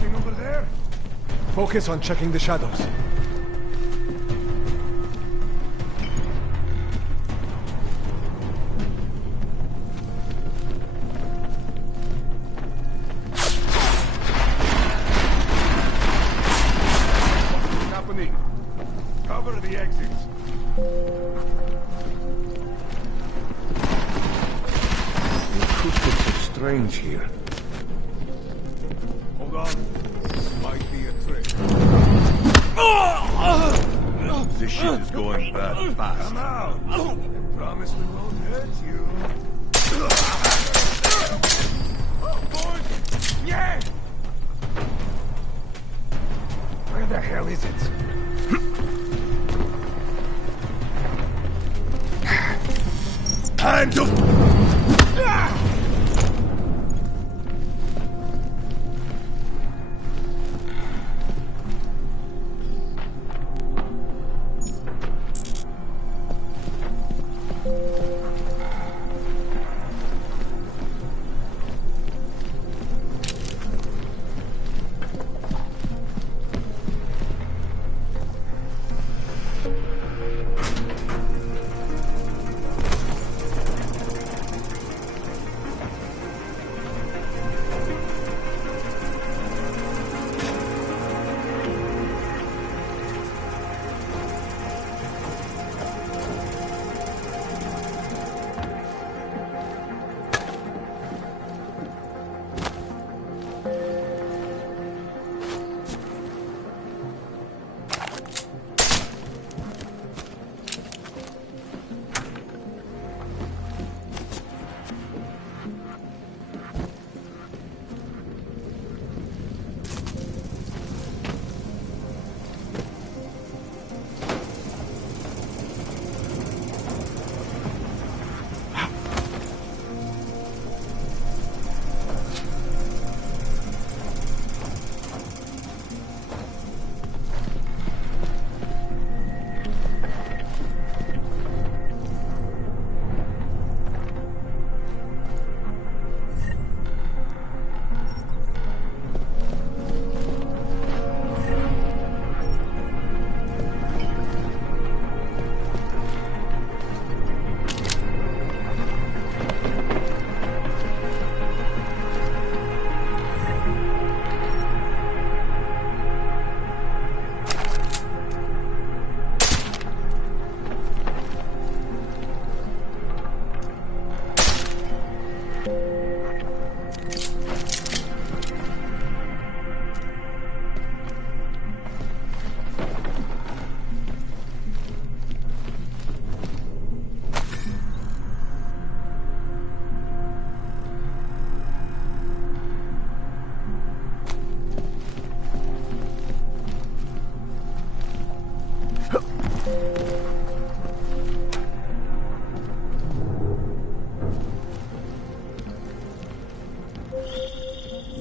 Anything over there? Focus on checking the shadows. What's happening? Cover the exits. The acoustics are strange here. Hold on. This might be a trick. This shit is going bad fast. Come out. I promise we won't hurt you. Boys! Yeah! Where the hell is it? Time to...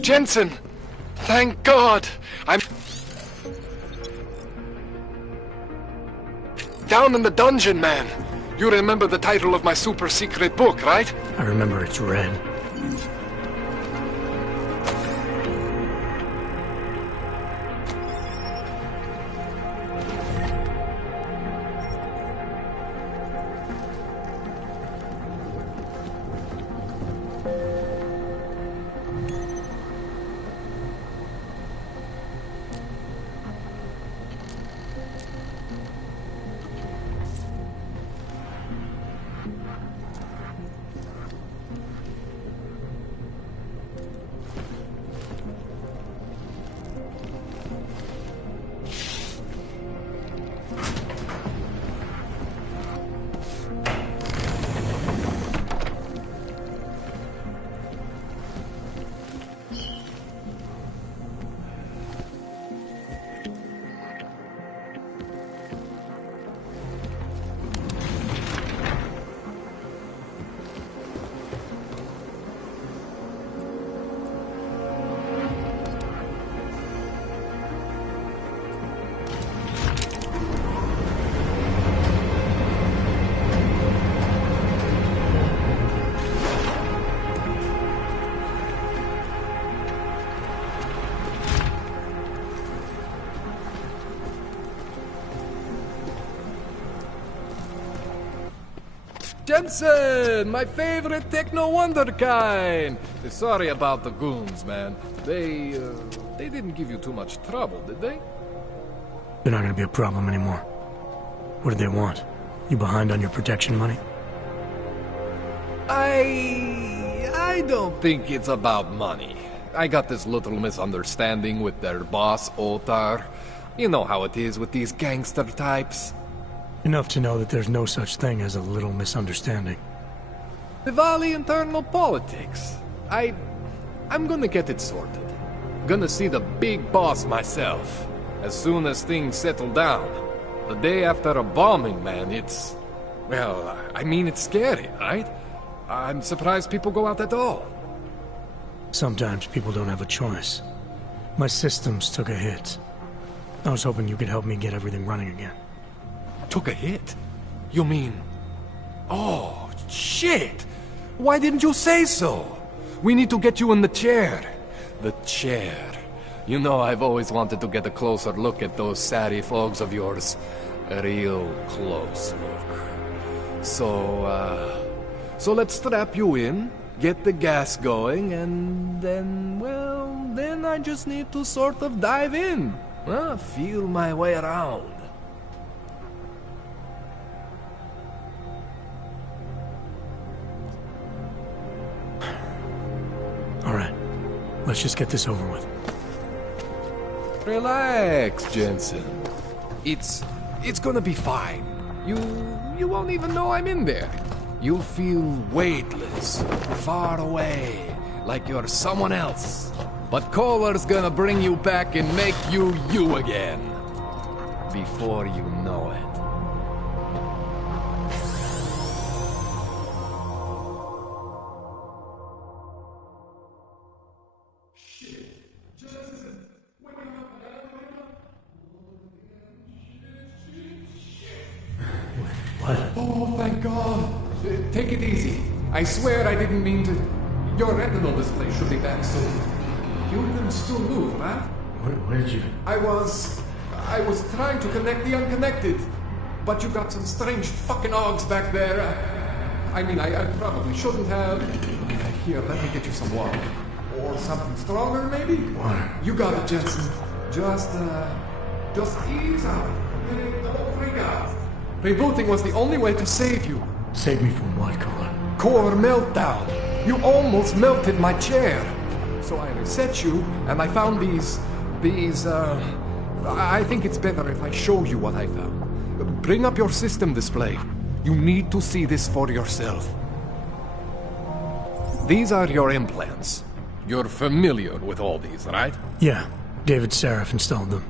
Jensen! Thank God! I'm down in the dungeon, man. You remember the title of my super secret book, right? I remember it's red. Jensen, my favorite techno wonderkind. Sorry about the goons, man. They didn't give you too much trouble, did they? They're not gonna be a problem anymore. What do they want? You behind on your protection money? I don't think it's about money. I got this little misunderstanding with their boss, Otar. You know how it is with these gangster types. Enough to know that there's no such thing as a little misunderstanding. Diwali internal politics. I'm gonna get it sorted. Gonna see the big boss myself. As soon as things settle down. The day after a bombing, man, it's... Well, I mean, it's scary, right? I'm surprised people go out at all. Sometimes people don't have a choice. My systems took a hit. I was hoping you could help me get everything running again. Took a hit? You mean... Oh, shit! Why didn't you say so? We need to get you in the chair. The chair. You know I've always wanted to get a closer look at those satty folks of yours. A real close look. So let's strap you in, get the gas going, and then, well, then I just need to sort of dive in. Feel my way around. All right, let's just get this over with. Relax, Jensen. It's gonna be fine. You won't even know I'm in there. You'll feel weightless, far away, like you're someone else. But Kohler's gonna bring you back and make you you again. Before you know it. Oh, thank God. Take it easy. I swear I didn't mean to... Your retinal display should be back soon. You can still move, right? Where did you... I was trying to connect the unconnected. But you got some strange fucking ogs back there. I mean, I probably shouldn't have... Here, let me get you some water. Or something stronger, maybe? Water. You got it, Jensen. Just ease out. Don't freak out. Rebooting was the only way to save you. Save me from what, Kohler? Core meltdown. You almost melted my chair. So I reset you, and I found these... I think it's better if I show you what I found. Bring up your system display. You need to see this for yourself. These are your implants. You're familiar with all these, right? Yeah, David Sarif installed them.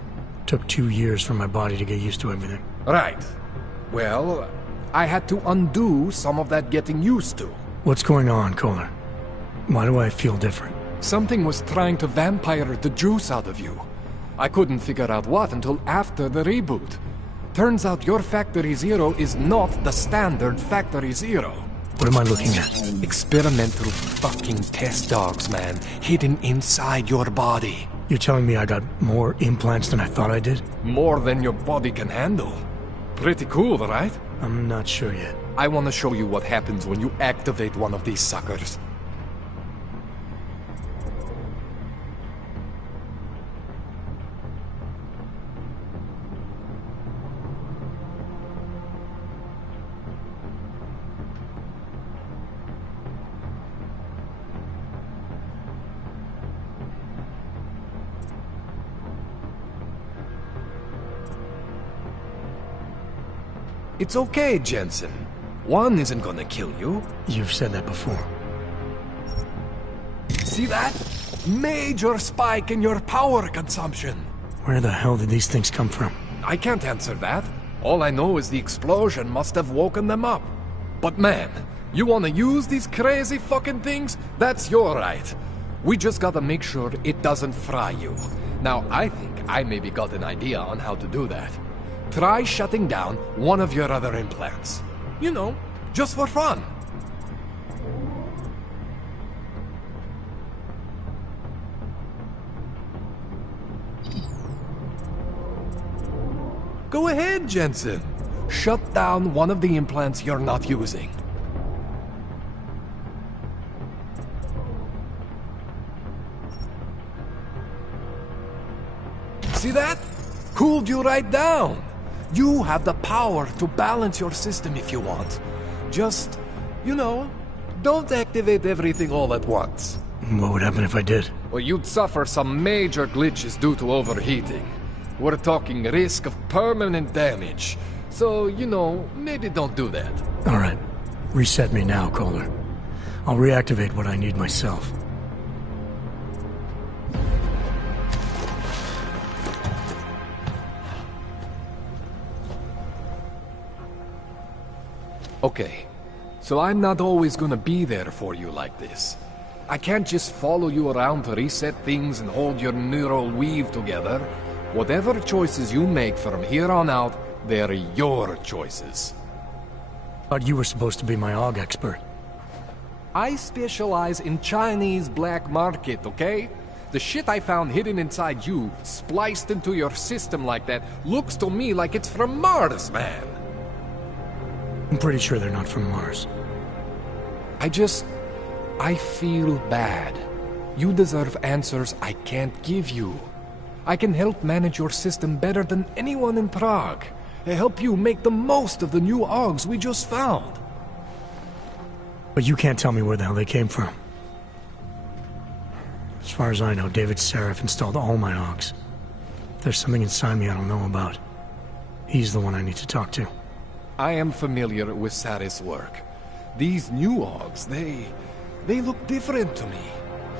Took 2 years for my body to get used to everything. Right. Well, I had to undo some of that getting used to. What's going on, Kohler? Why do I feel different? Something was trying to vampire the juice out of you. I couldn't figure out what until after the reboot. Turns out your Factory Zero is not the standard Factory Zero. What am I looking at? Experimental fucking test dogs, man. Hidden inside your body. You're telling me I got more implants than I thought I did? More than your body can handle. Pretty cool, right? I'm not sure yet. I want to show you what happens when you activate one of these suckers. It's okay, Jensen. One isn't gonna kill you. You've said that before. See that? Major spike in your power consumption. Where the hell did these things come from? I can't answer that. All I know is the explosion must have woken them up. But man, you wanna use these crazy fucking things? That's your right. We just gotta make sure it doesn't fry you. Now, I think I maybe got an idea on how to do that. Try shutting down one of your other implants. You know, just for fun. Go ahead, Jensen. Shut down one of the implants you're not using. See that? Cooled you right down. You have the power to balance your system if you want. Just, you know, don't activate everything all at once. What would happen if I did? Well, you'd suffer some major glitches due to overheating. We're talking risk of permanent damage. So, you know, maybe don't do that. Alright. Reset me now, Kohler. I'll reactivate what I need myself. Okay, so I'm not always gonna be there for you like this. I can't just follow you around to reset things and hold your neural weave together. Whatever choices you make from here on out, they're your choices. Thought you were supposed to be my AUG expert. I specialize in Chinese black market, okay? The shit I found hidden inside you, spliced into your system like that, looks to me like it's from Mars, man. I'm pretty sure they're not from Mars. I feel bad. You deserve answers I can't give you. I can help manage your system better than anyone in Prague. I help you make the most of the new AUGs we just found. But you can't tell me where the hell they came from. As far as I know, David Seraph installed all my AUGs. There's something inside me I don't know about. He's the one I need to talk to. I am familiar with Sarah's work. These new AUGs, they look different to me.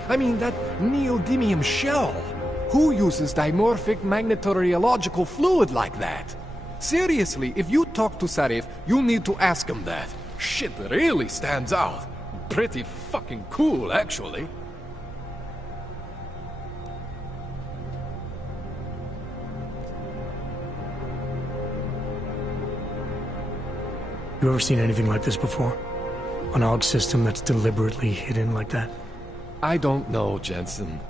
I mean, that neodymium shell. Who uses dimorphic magnetorheological fluid like that? Seriously, if you talk to Sarif, you need to ask him that. Shit really stands out. Pretty fucking cool, actually. You ever seen anything like this before? An AUG system that's deliberately hidden like that? I don't know, Jensen.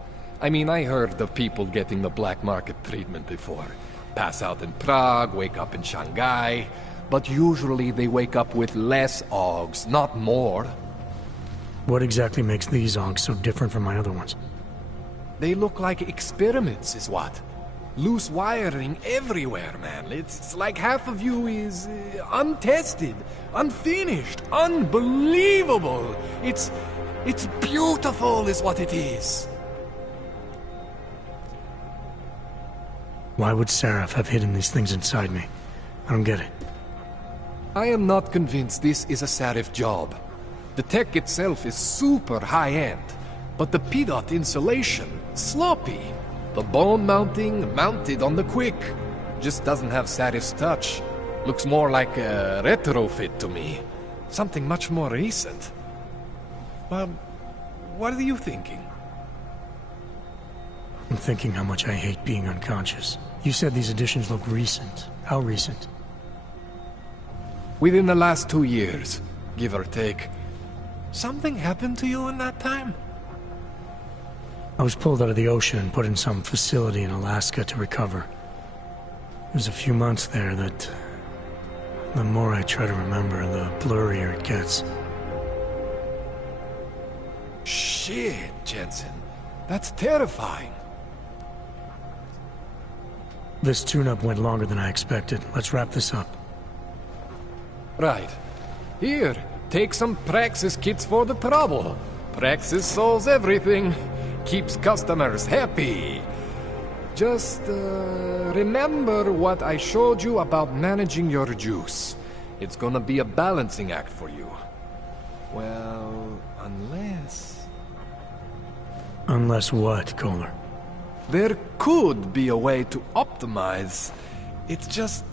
I mean, I heard of people getting the black market treatment before. Pass out in Prague, wake up in Shanghai. But usually they wake up with less AUGs, not more. What exactly makes these AUGs so different from my other ones? They look like experiments, is what? Loose wiring everywhere, man. It's like half of you is untested, unfinished, unbelievable. It's beautiful is what it is. Why would Seraph have hidden these things inside me? I don't get it. I am not convinced this is a Sarif job. The tech itself is super high-end, but the PDOT insulation, sloppy. The bone mounting, mounted on the quick. Just doesn't have Sarif's touch. Looks more like a retrofit to me. Something much more recent. Well, what are you thinking? I'm thinking how much I hate being unconscious. You said these additions look recent. How recent? Within the last 2 years, give or take. Something happened to you in that time? I was pulled out of the ocean and put in some facility in Alaska to recover. There's a few months there that... the more I try to remember, the blurrier it gets. Shit, Jensen. That's terrifying. This tune-up went longer than I expected. Let's wrap this up. Right. Here, take some Praxis kits for the trouble. Praxis solves everything. Keeps customers happy. Just, remember what I showed you about managing your juice. It's gonna be a balancing act for you. Well, unless... Unless what, Kohler? There could be a way to optimize. It's just...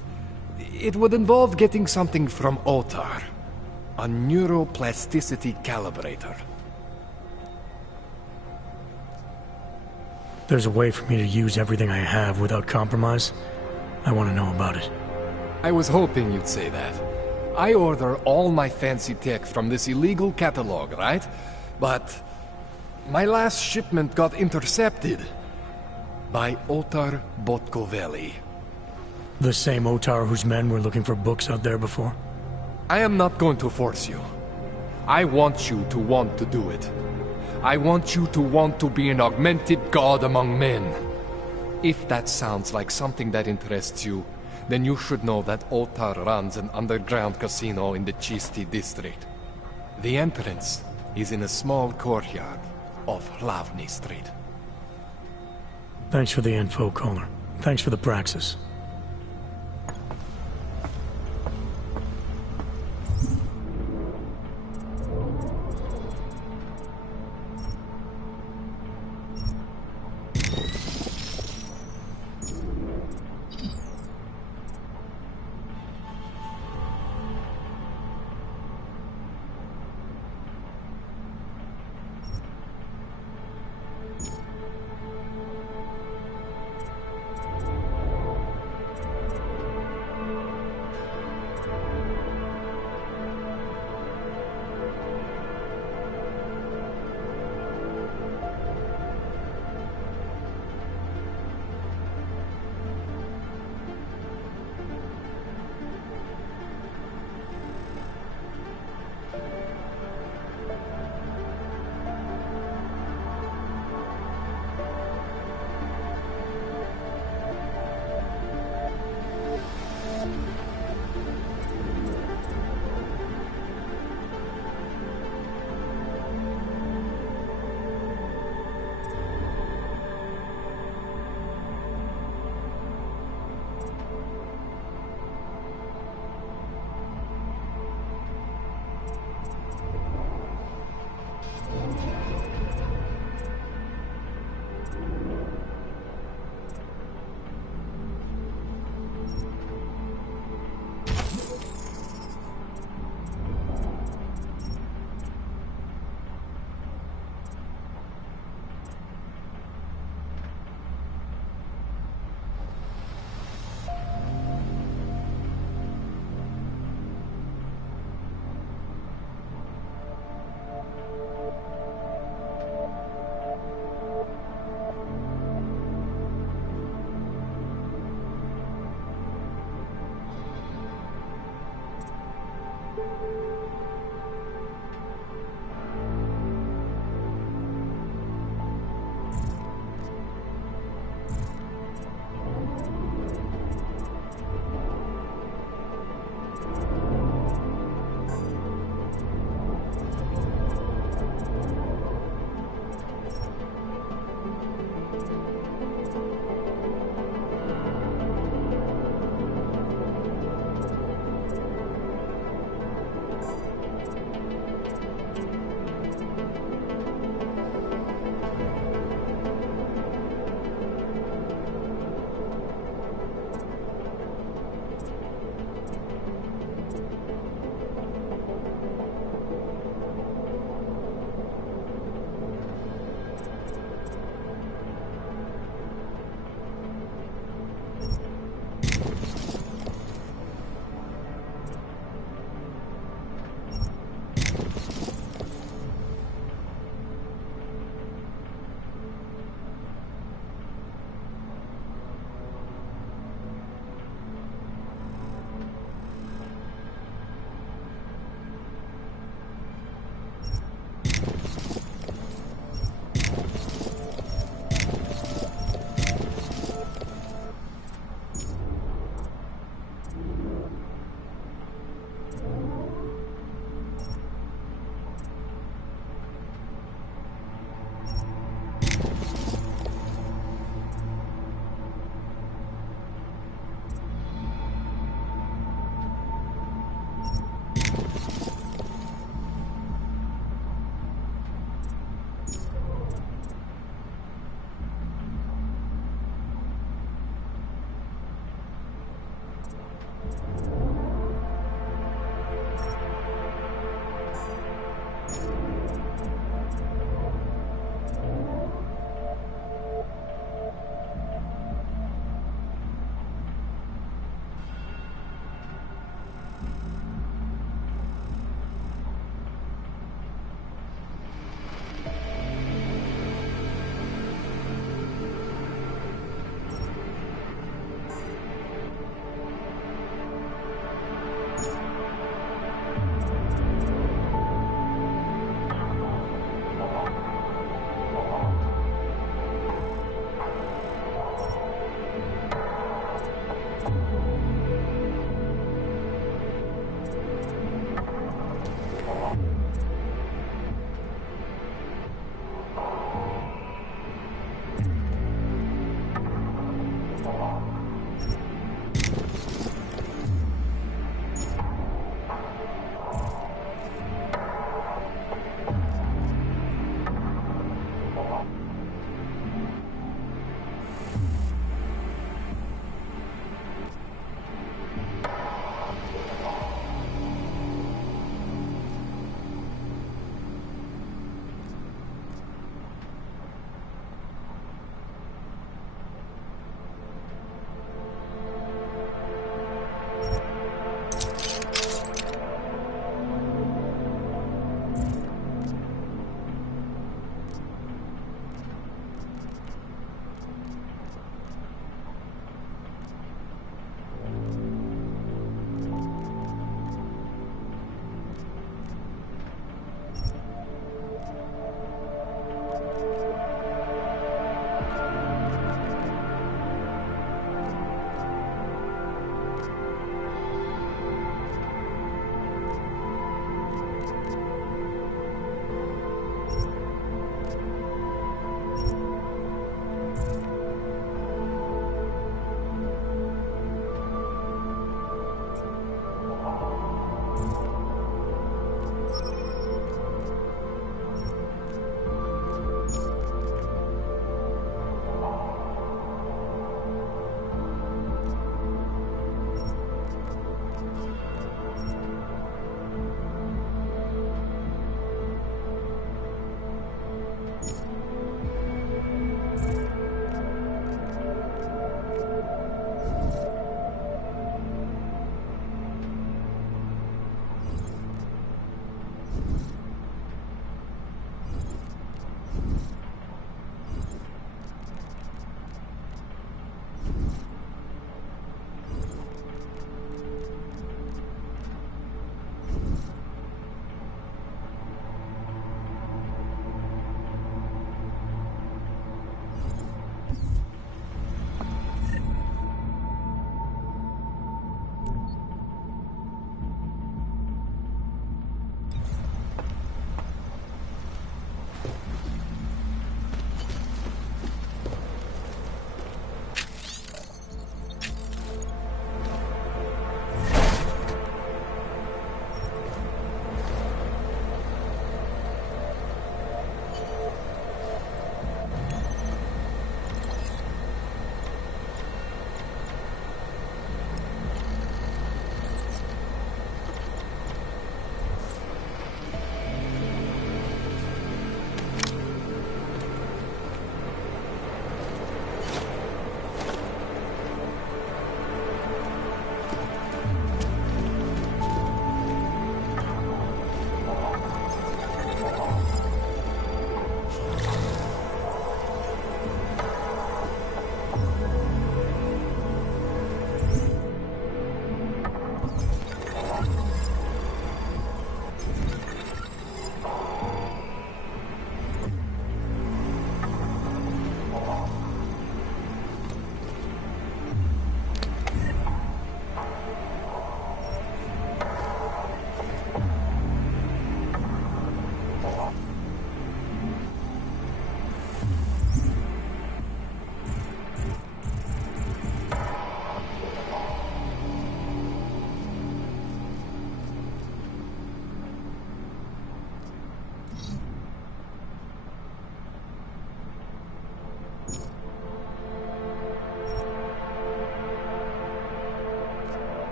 it would involve getting something from Otar. A neuroplasticity calibrator. There's a way for me to use everything I have without compromise? I want to know about it. I was hoping you'd say that. I order all my fancy tech from this illegal catalog, right? But my last shipment got intercepted by Otar Botkoveli. The same Otar whose men were looking for books out there before? I am not going to force you. I want you to want to do it. I want you to want to be an augmented god among men. If that sounds like something that interests you, then you should know that Otar runs an underground casino in the Chisti district. The entrance is in a small courtyard off Hlavny Street. Thanks for the info, Kohler. Thanks for the praxis.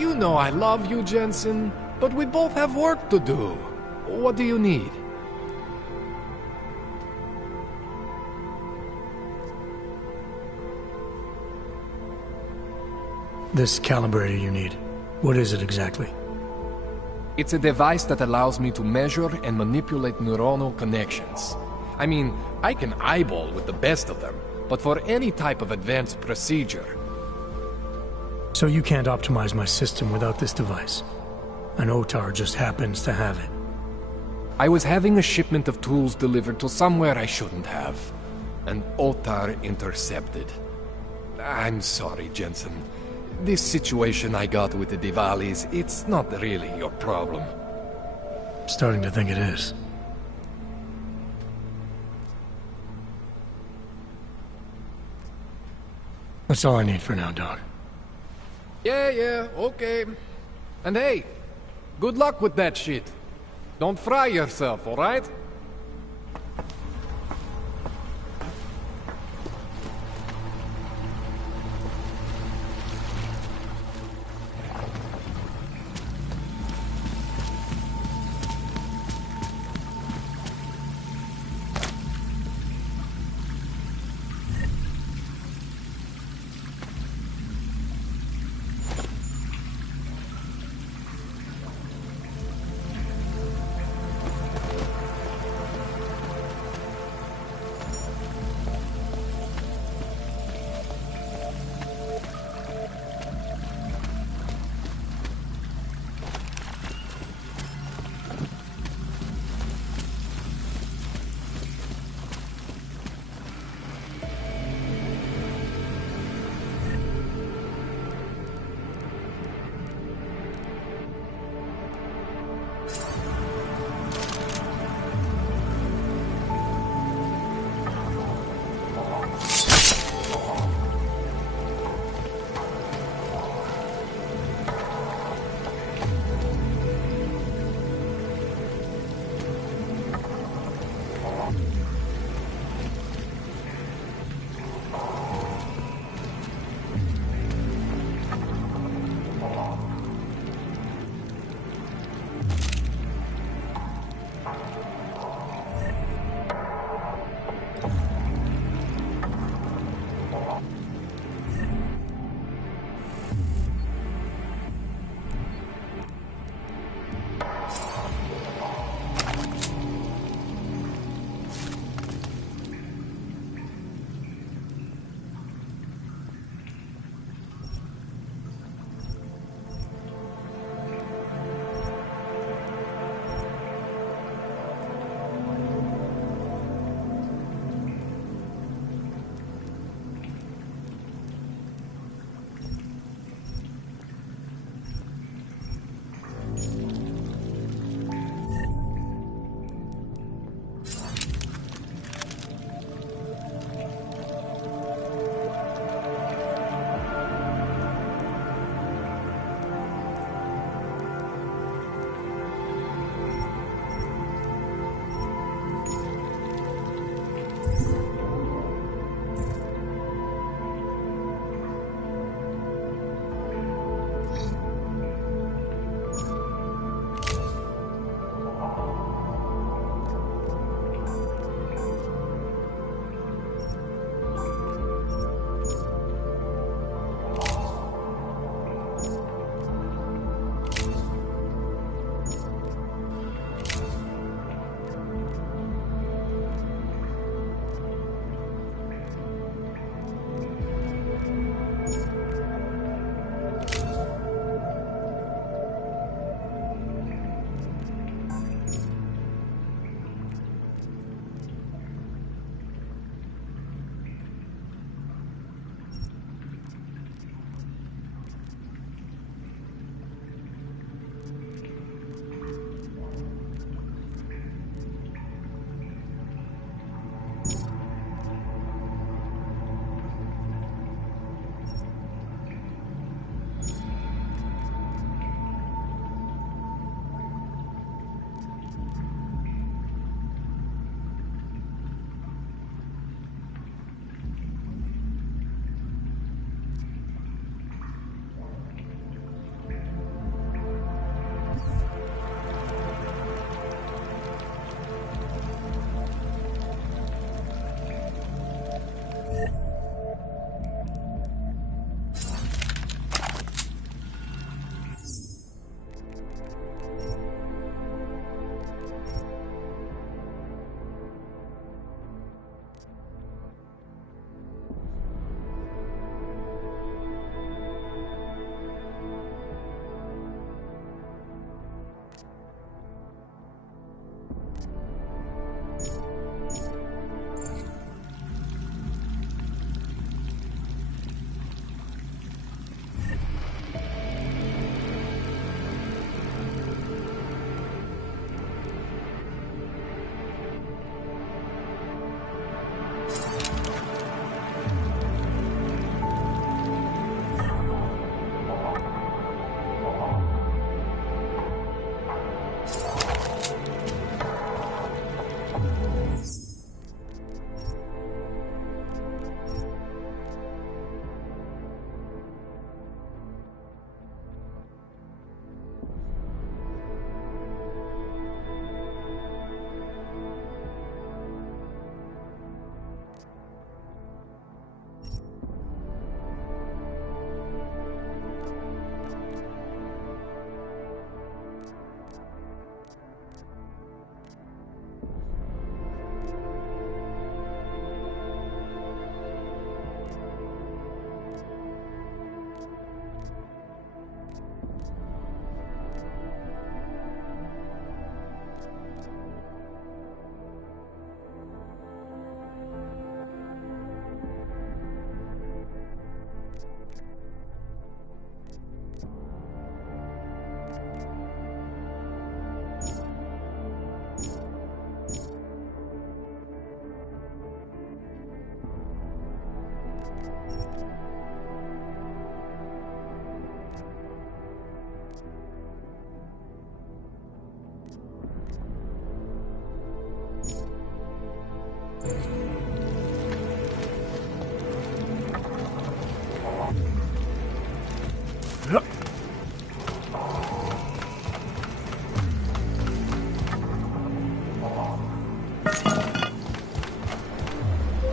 You know I love you, Jensen, but we both have work to do. What do you need? This calibrator you need. What is it exactly? It's a device that allows me to measure and manipulate neuronal connections. I mean, I can eyeball with the best of them, but for any type of advanced procedure... So you can't optimize my system without this device? An OTAR just happens to have it. I was having a shipment of tools delivered to somewhere I shouldn't have. An OTAR intercepted. I'm sorry, Jensen. This situation I got with the Diwalis, it's not really your problem. Starting to think it is. That's all I need for now, Doc. Yeah, okay. And hey, good luck with that shit. Don't fry yourself, alright?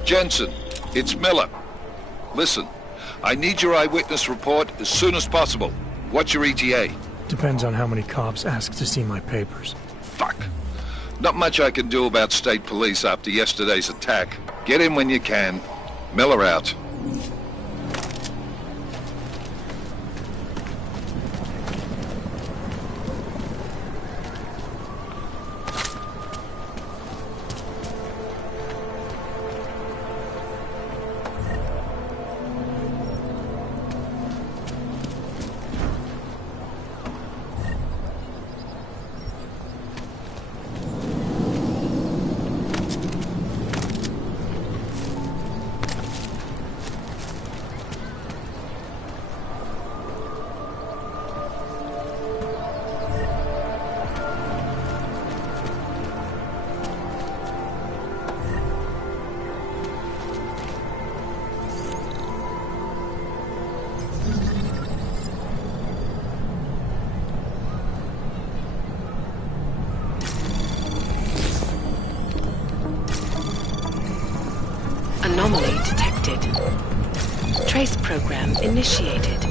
Jensen, it's Miller. Listen, I need your eyewitness report as soon as possible. What's your ETA? Depends on how many cops ask to see my papers. Fuck. Not much I can do about state police after yesterday's attack. Get in when you can. Miller out. Anomaly detected. Trace program initiated.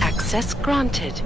Access granted.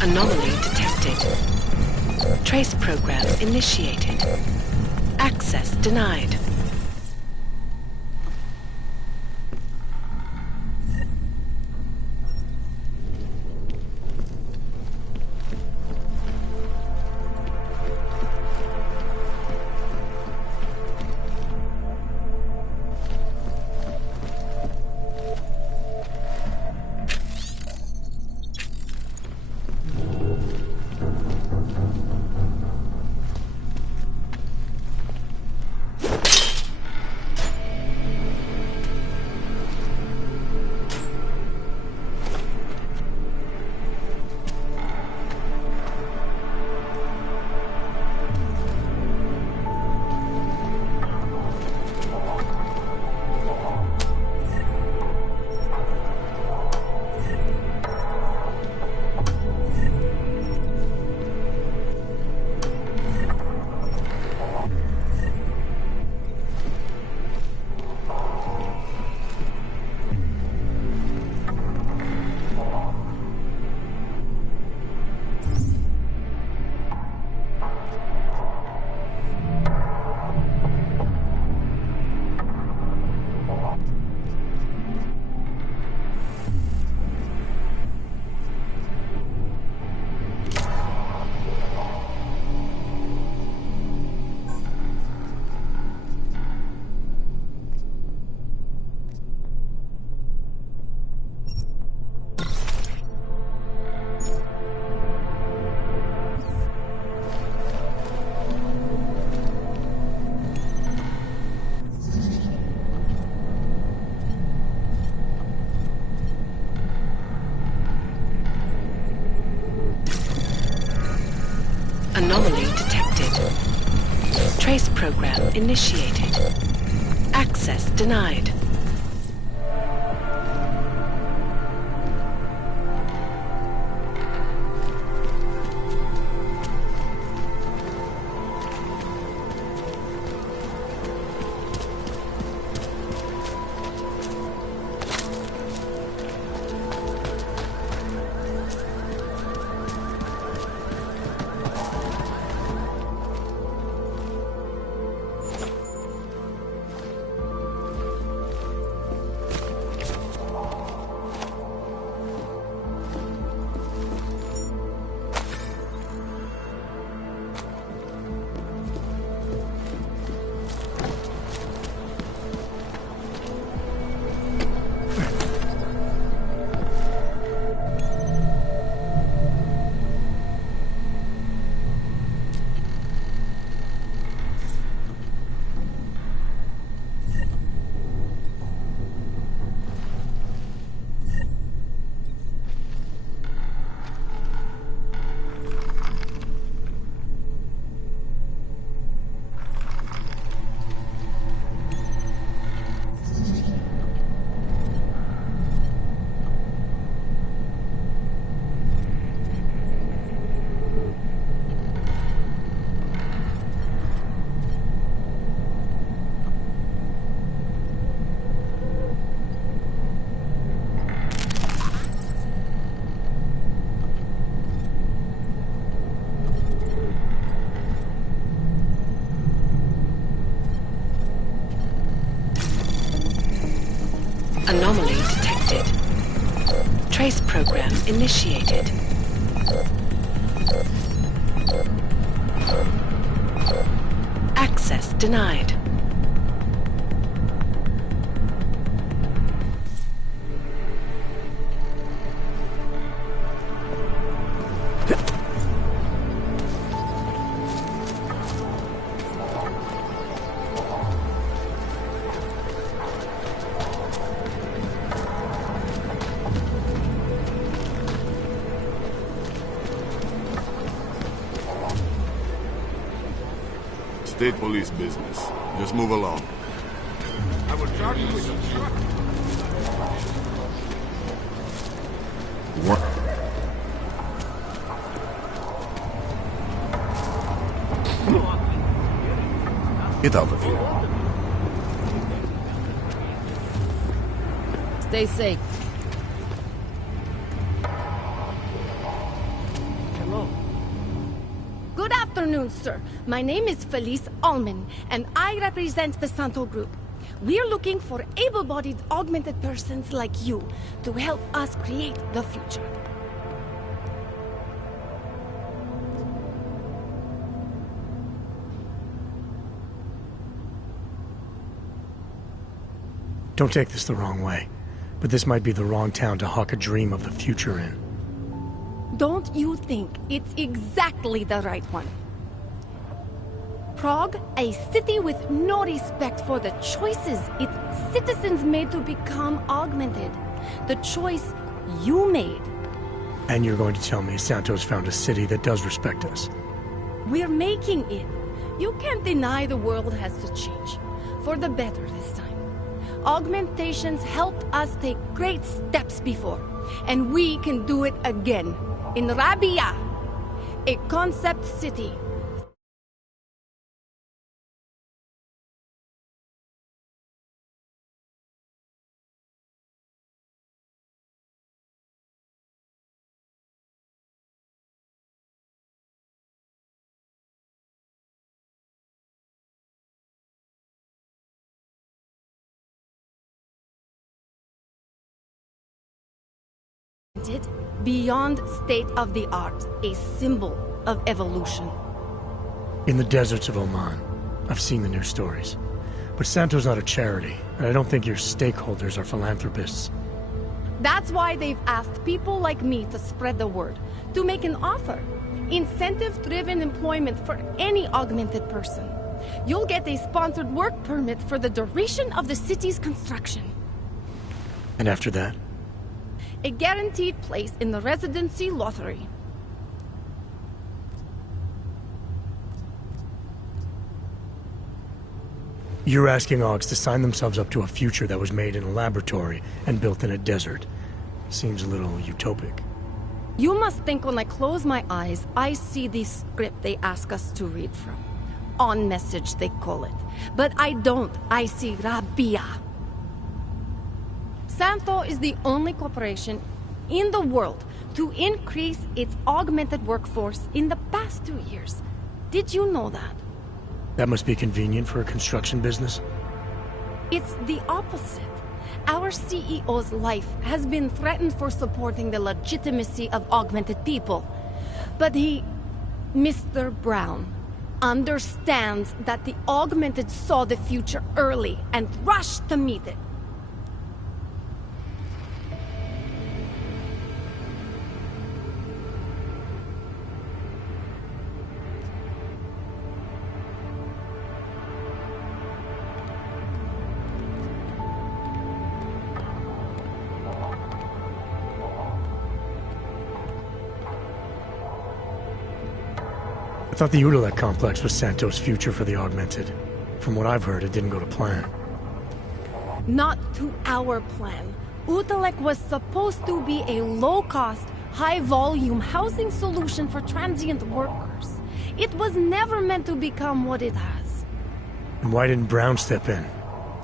Anomaly detected. Trace program initiated. Access denied. Anomaly detected. Trace program initiated. Access denied. initiated. Access denied. State police business. Just move along. I will charge you with some shot. What? Get out of here. Stay safe. Good afternoon, sir. My name is Felice Allman, and I represent the Santo Group. We're looking for able-bodied augmented persons like you to help us create the future. Don't take this the wrong way, but this might be the wrong town to hawk a dream of the future in. Don't you think it's exactly the right one? Prague, a city with no respect for the choices its citizens made to become augmented. The choice you made. And you're going to tell me Santos found a city that does respect us? We're making it. You can't deny the world has to change. For the better this time. Augmentations helped us take great steps before. And we can do it again. In Rabia, a concept city. Beyond state-of-the-art, a symbol of evolution. In the deserts of Oman, I've seen the news stories. But Santo's not a charity, and I don't think your stakeholders are philanthropists. That's why they've asked people like me to spread the word, to make an offer. Incentive-driven employment for any augmented person. You'll get a sponsored work permit for the duration of the city's construction. And after that? A guaranteed place in the residency lottery. You're asking Augs to sign themselves up to a future that was made in a laboratory and built in a desert. Seems a little utopic. You must think when I close my eyes, I see the script they ask us to read from. On message, they call it. But I don't. I see Rabia. Santo is the only corporation in the world to increase its augmented workforce in the past 2 years. Did you know that? That must be convenient for a construction business. It's the opposite. Our CEO's life has been threatened for supporting the legitimacy of augmented people. But he, Mr. Brown, understands that the augmented saw the future early and rushed to meet it. I thought the Udalek complex was Santos' future for the augmented. From what I've heard, it didn't go to plan. Not to our plan. Udalek was supposed to be a low-cost, high-volume housing solution for transient workers. It was never meant to become what it has. And why didn't Brown step in?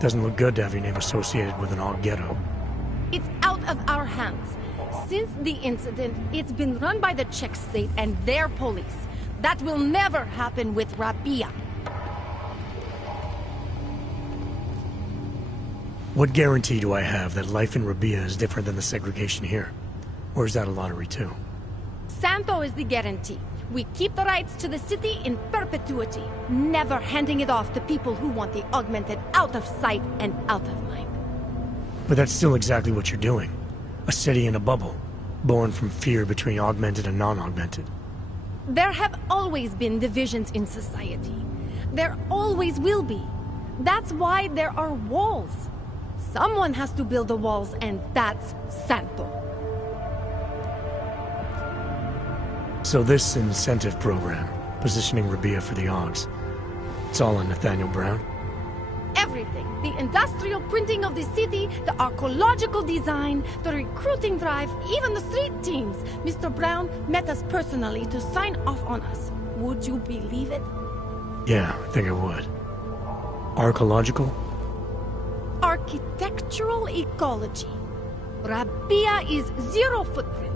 Doesn't look good to have your name associated with an Aug ghetto. It's out of our hands. Since the incident, it's been run by the Czech state and their police. That will never happen with Rabia. What guarantee do I have that life in Rabia is different than the segregation here? Or is that a lottery too? Santo is the guarantee. We keep the rights to the city in perpetuity, never handing it off to people who want the augmented out of sight and out of mind. But that's still exactly what you're doing. A city in a bubble, born from fear between augmented and non-augmented. There have always been divisions in society. There always will be. That's why there are walls. Someone has to build the walls, and that's Santo. So this incentive program, positioning Rabia for the Augs, it's all on Nathaniel Brown? Everything. The industrial printing of the city, the archaeological design, the recruiting drive, even the street teams. Mr. Brown met us personally to sign off on us. Would you believe it? Yeah, I think I would. Archaeological? Architectural ecology. Rabia is zero footprint,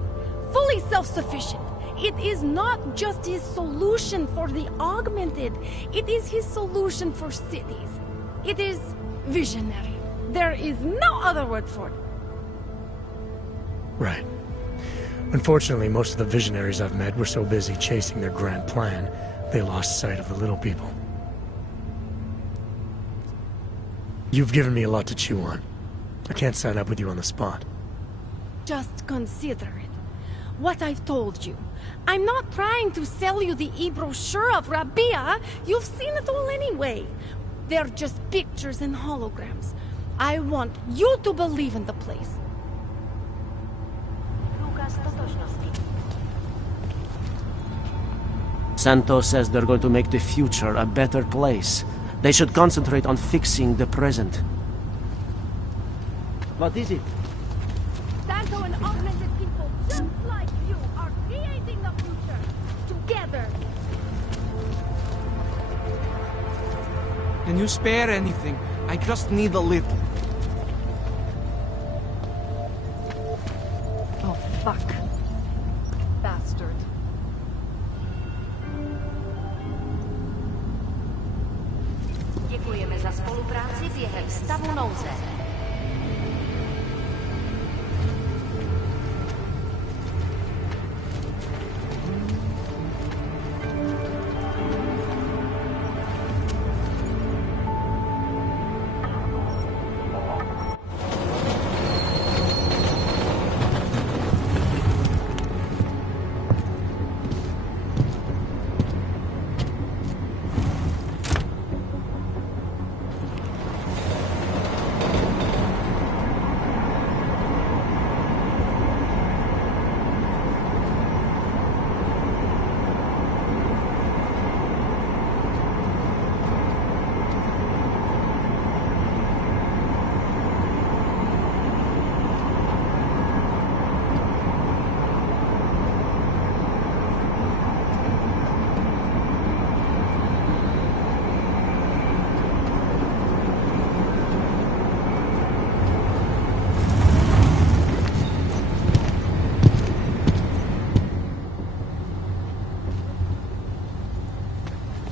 fully self-sufficient. It is not just his solution for the augmented. It is his solution for cities. It is visionary. There is no other word for it. Right. Unfortunately, most of the visionaries I've met were so busy chasing their grand plan, they lost sight of the little people. You've given me a lot to chew on. I can't sign up with you on the spot. Just consider it. What I've told you. I'm not trying to sell you the e-brochure of Rabia. You've seen it all anyway. They're just pictures and holograms. I want you to believe in the place. Santo says they're going to make the future a better place. They should concentrate on fixing the present. What is it? Santo and augmented people just like you are creating the future together. Can you spare anything? I just need a little. Oh, fuck. Bastard. Děkujeme za spolupráci během stavu nouze.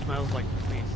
Smells like peace.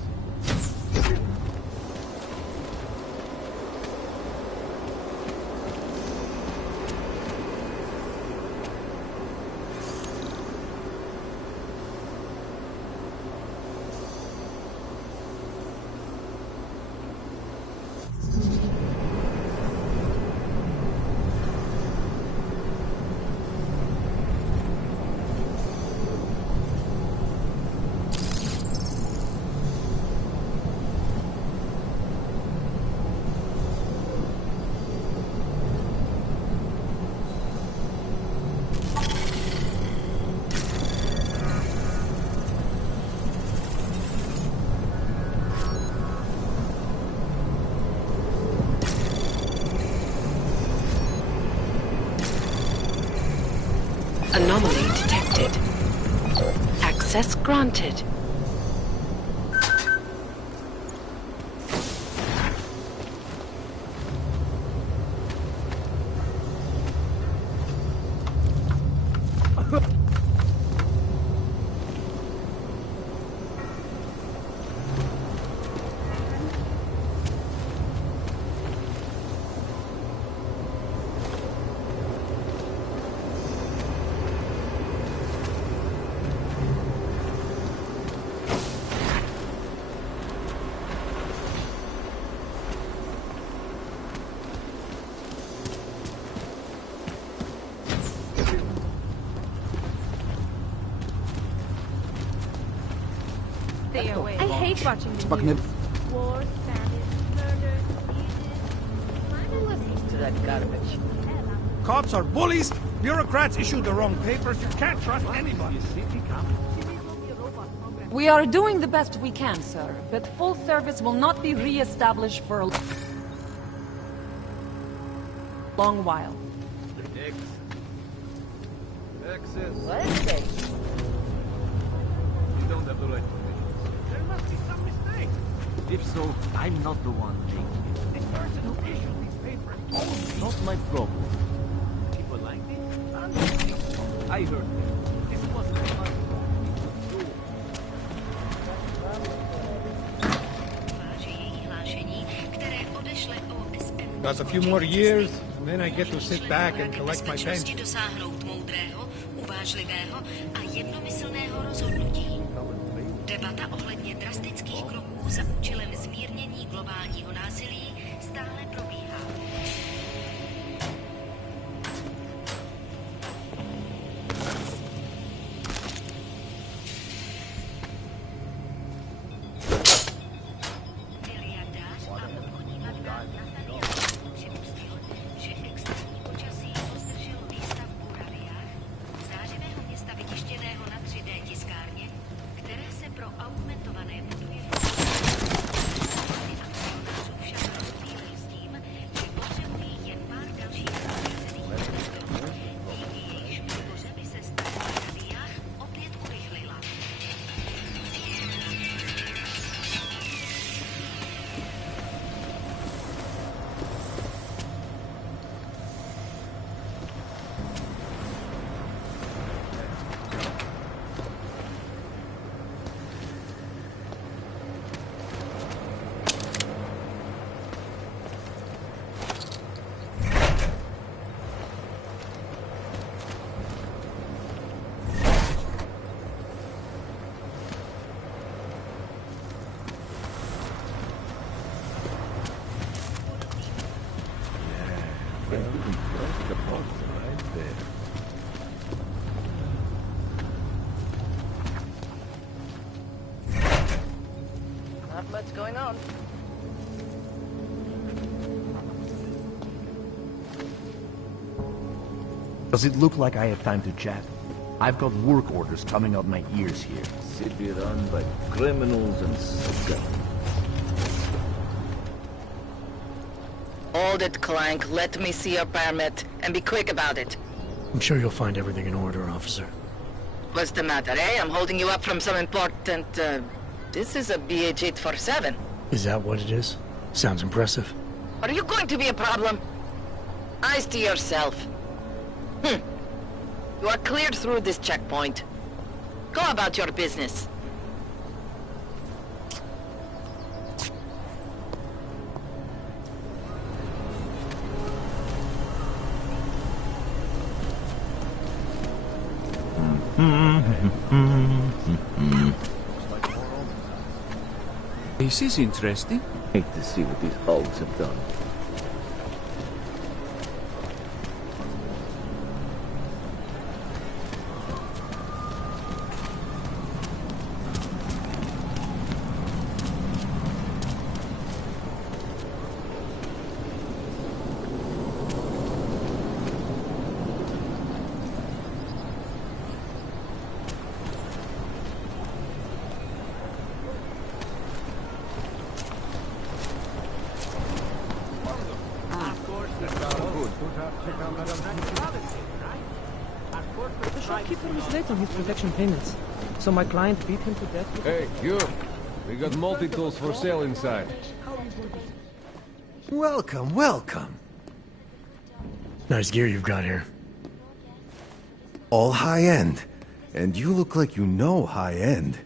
Anomaly detected. Access granted. Stay away. I hate watching the news. War, famine, murder, diseases. To that garbage. Cops are bullies. Bureaucrats issue the wrong papers. You can't trust anybody. We are doing the best we can, sir, but full service will not be re-established for a long while. What is it? You don't have the right permissions. There must be some mistake. If so, I'm not the one making it. The person who issued these papers. Not my problem. People like this? I heard this. This wasn't my That's a few more years, and then I get to sit back and collect my pension. Debata ohledně drastických kroků za účelem zmírnění globálního násilí stále probíhá. Not much going on. Does it look like I have time to chat? I've got work orders coming out my ears here. City run by criminals and scum. Hold it, Clank. Let me see your permit, and be quick about it. I'm sure you'll find everything in order, officer. What's the matter, eh? I'm holding you up from some important, This is a BH-847. Is that what it is? Sounds impressive. Are you going to be a problem? Eyes to yourself. You are cleared through this checkpoint. Go about your business. This is interesting. Hate to see what these hogs have done. The shopkeeper was late on his protection payments, so my client beat him to death. Hey, you! We got multi-tools for sale inside. Welcome, welcome. Nice gear you've got here. All high-end. And you look like you know high-end.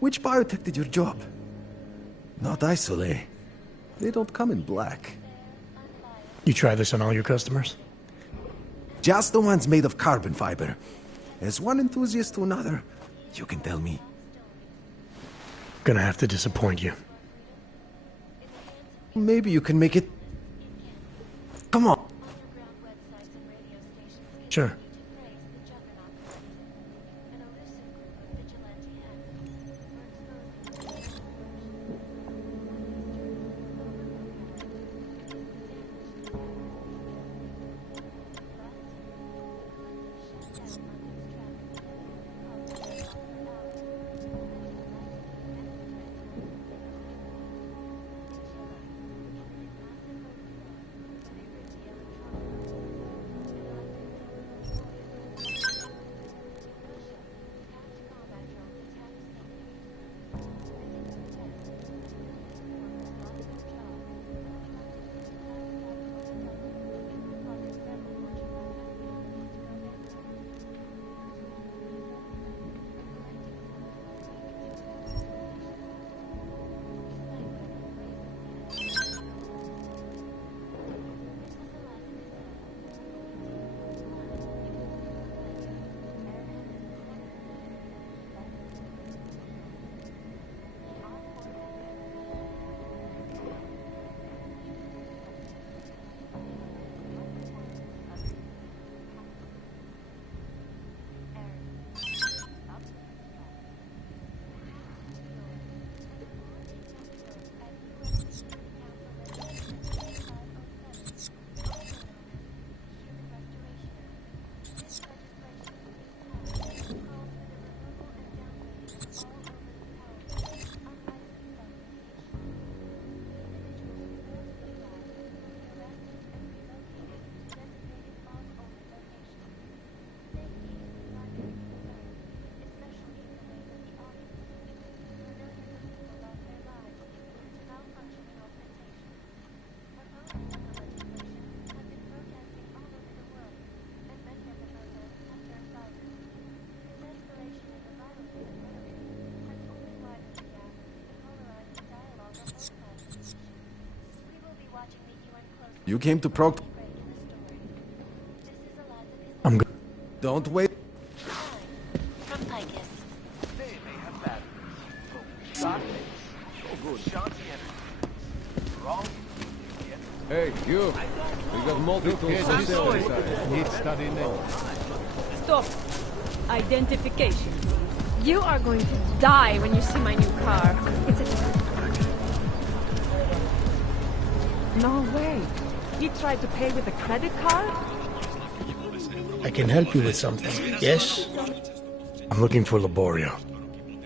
Which biotech did your job? Not Isolate. They don't come in black. You try this on all your customers? Just the ones made of carbon fiber. As one enthusiast to another, you can tell me. Gonna have to disappoint you. Maybe you can make it... Come on. Sure. You came to Prog... I'm good. Don't wait. Hey, you! We got multiple facilities. Need study name. Stop. Identification. You are going to die when you see my new car. It's a... No way. You tried to pay with a credit card? I can help you with something. Yes? I'm looking for Laborio.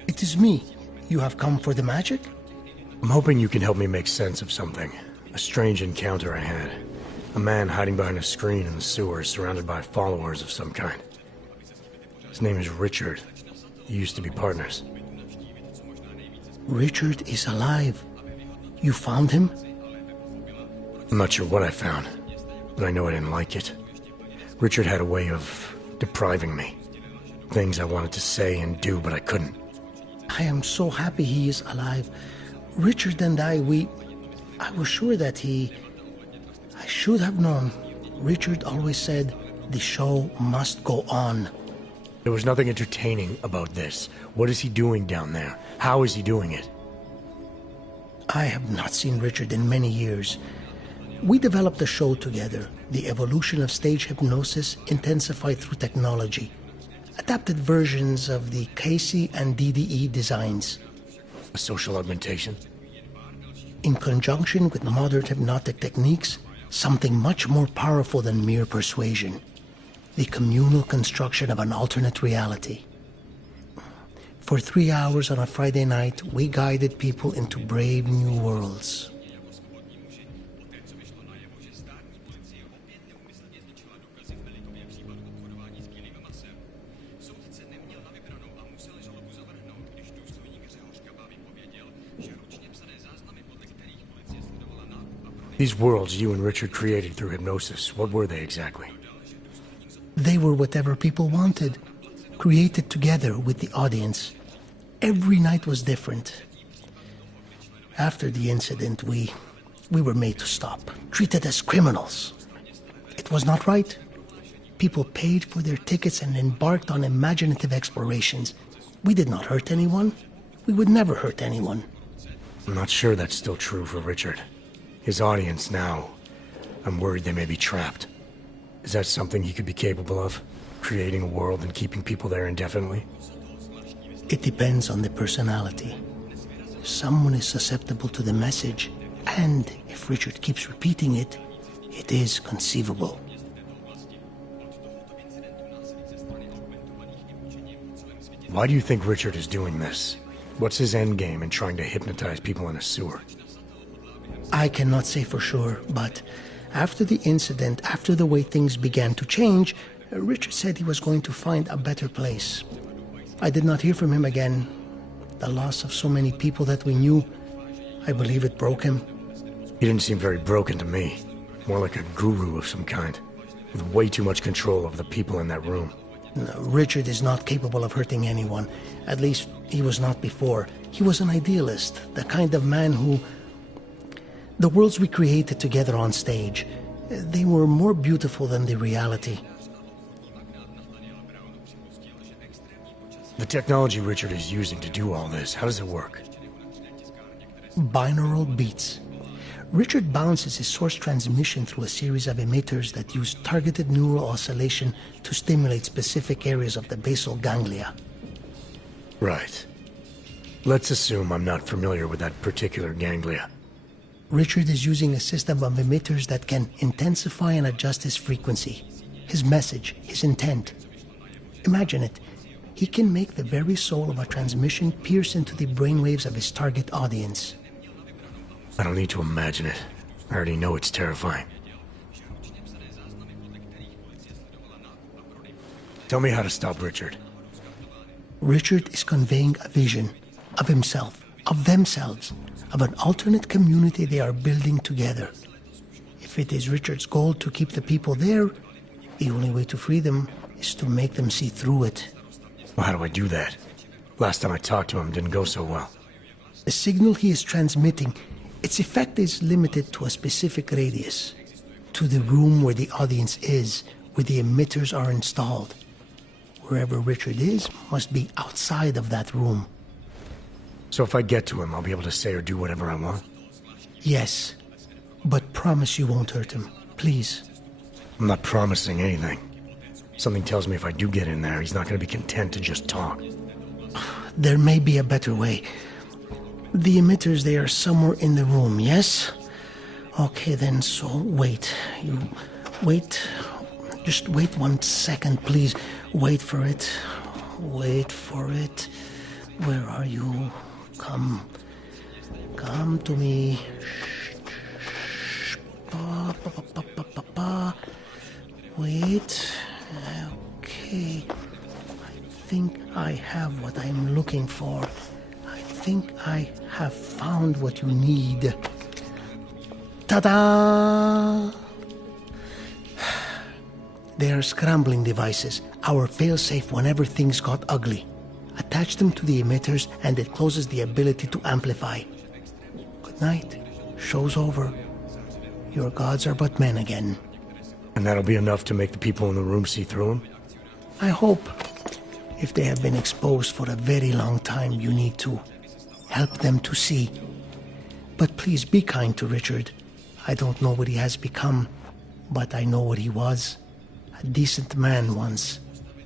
It is me. You have come for the magic? I'm hoping you can help me make sense of something. A strange encounter I had. A man hiding behind a screen in the sewers, surrounded by followers of some kind. His name is Richard. He used to be partners. Richard is alive. You found him? I'm not sure what I found, but I know I didn't like it. Richard had a way of depriving me. Things I wanted to say and do, but I couldn't. I am so happy he is alive. Richard and I was sure that I should have known. Richard always said, the show must go on. There was nothing entertaining about this. What is he doing down there? How is he doing it? I have not seen Richard in many years. We developed a show together, the evolution of stage hypnosis intensified through technology. Adapted versions of the Casey and DDE designs. A social augmentation? In conjunction with modern hypnotic techniques, something much more powerful than mere persuasion. The communal construction of an alternate reality. For 3 hours on a Friday night, we guided people into brave new worlds. These worlds you and Richard created through hypnosis, what were they exactly? They were whatever people wanted, created together with the audience. Every night was different. After the incident, we were made to stop, treated as criminals. It was not right. People paid for their tickets and embarked on imaginative explorations. We did not hurt anyone. We would never hurt anyone. I'm not sure that's still true for Richard. His audience now, I'm worried they may be trapped. Is that something he could be capable of? Creating a world and keeping people there indefinitely? It depends on the personality. If someone is susceptible to the message, and if Richard keeps repeating it, it is conceivable. Why do you think Richard is doing this? What's his endgame in trying to hypnotize people in a sewer? I cannot say for sure, but after the incident, after the way things began to change, Richard said he was going to find a better place. I did not hear from him again. The loss of so many people that we knew, I believe it broke him. He didn't seem very broken to me. More like a guru of some kind, with way too much control over the people in that room. No, Richard is not capable of hurting anyone. At least, he was not before. He was an idealist, the kind of man who... The worlds we created together on stage, they were more beautiful than the reality. The technology Richard is using to do all this, how does it work? Binaural beats. Richard bounces his source transmission through a series of emitters that use targeted neural oscillation to stimulate specific areas of the basal ganglia. Right. Let's assume I'm not familiar with that particular ganglia. Richard is using a system of emitters that can intensify and adjust his frequency, his message, his intent. Imagine it. He can make the very soul of a transmission pierce into the brainwaves of his target audience. I don't need to imagine it. I already know it's terrifying. Tell me how to stop Richard. Richard is conveying a vision of himself, of themselves, of an alternate community they are building together. If it is Richard's goal to keep the people there, the only way to free them is to make them see through it. Well, how do I do that? Last time I talked to him didn't go so well. The signal he is transmitting, its effect is limited to a specific radius. to the room where the audience is, where the emitters are installed. Wherever Richard is must be outside of that room. So if I get to him, I'll be able to say or do whatever I want? Yes, but promise you won't hurt him, please. I'm not promising anything. Something tells me if I do get in there, he's not going to be content to just talk. There may be a better way. The emitters, they are somewhere in the room, yes? Okay then, so wait. You wait. Just wait 1 second, please. Wait for it. Wait for it. Where are you? Come to me. Shh. Pa. Wait. Okay. I think I have what I'm looking for. I think I have found what you need. Ta-da! They are scrambling devices, our failsafe whenever things got ugly. Attach them to the emitters and it closes the ability to amplify. Good night. Show's over. Your gods are but men again. And that'll be enough to make the people in the room see through him? I hope. If they have been exposed for a very long time, you need to help them to see. But please be kind to Richard. I don't know what he has become, but I know what he was. A decent man once,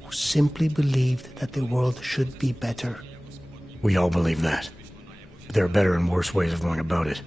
who simply believed that the world should be better. We all believe that. But there are better and worse ways of going about it.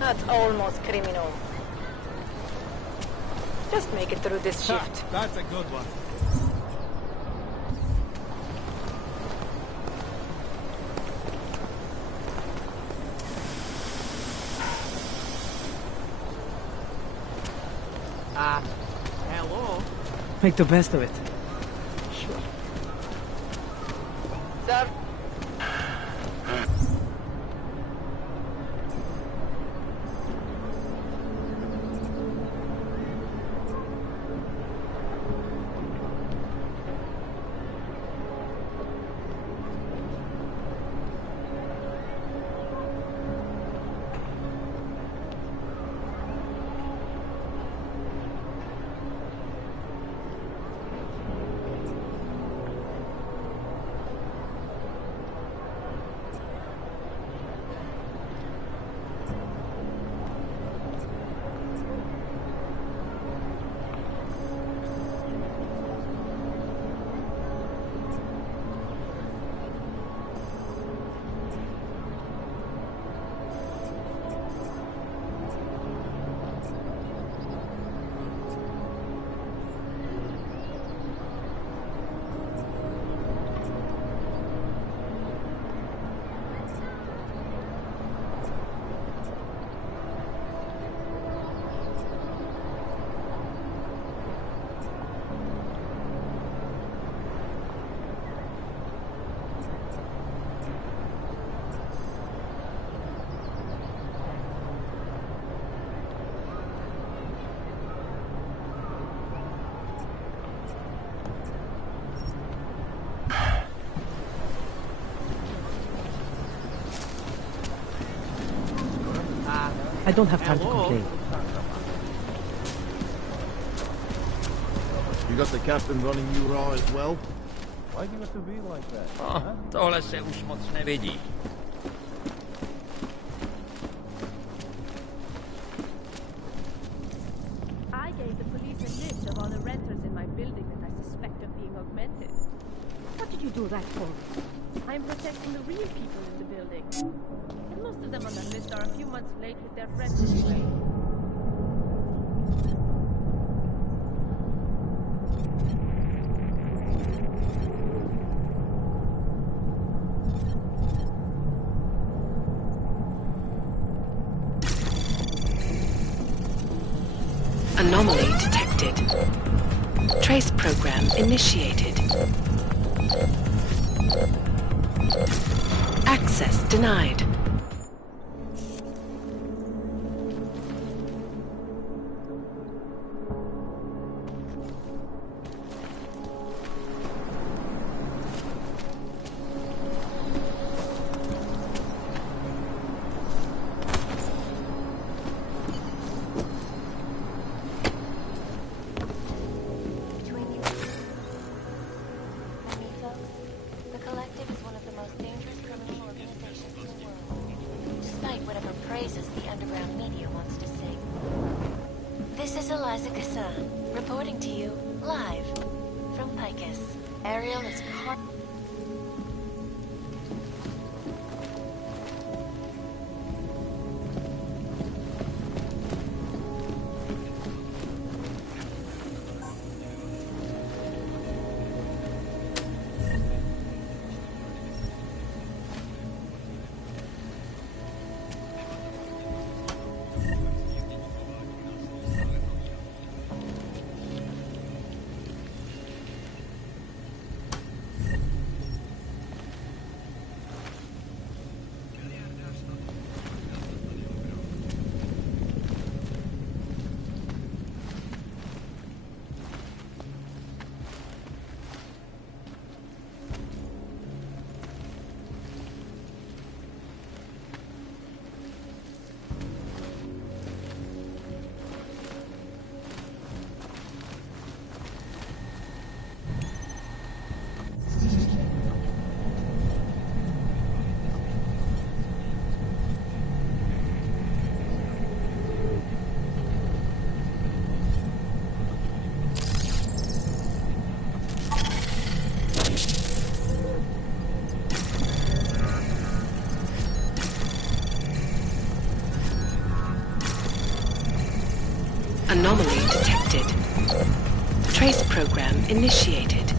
That's almost criminal. Just make it through this shift. That's a good one. Make the best of it. Sure. Sir? I don't have time to complain. You got the captain running you raw as well? Why do you have to be like that? Tohle se už moc nevidí. I gave the police a list of all the renters in my building that I suspect of being augmented. What did you do that for? I'm protecting the real people in the building. And most of them on that list are a few months late with their rent anyway. Anomaly detected. Trace program initiated. Access denied. Anomaly detected. Trace program initiated.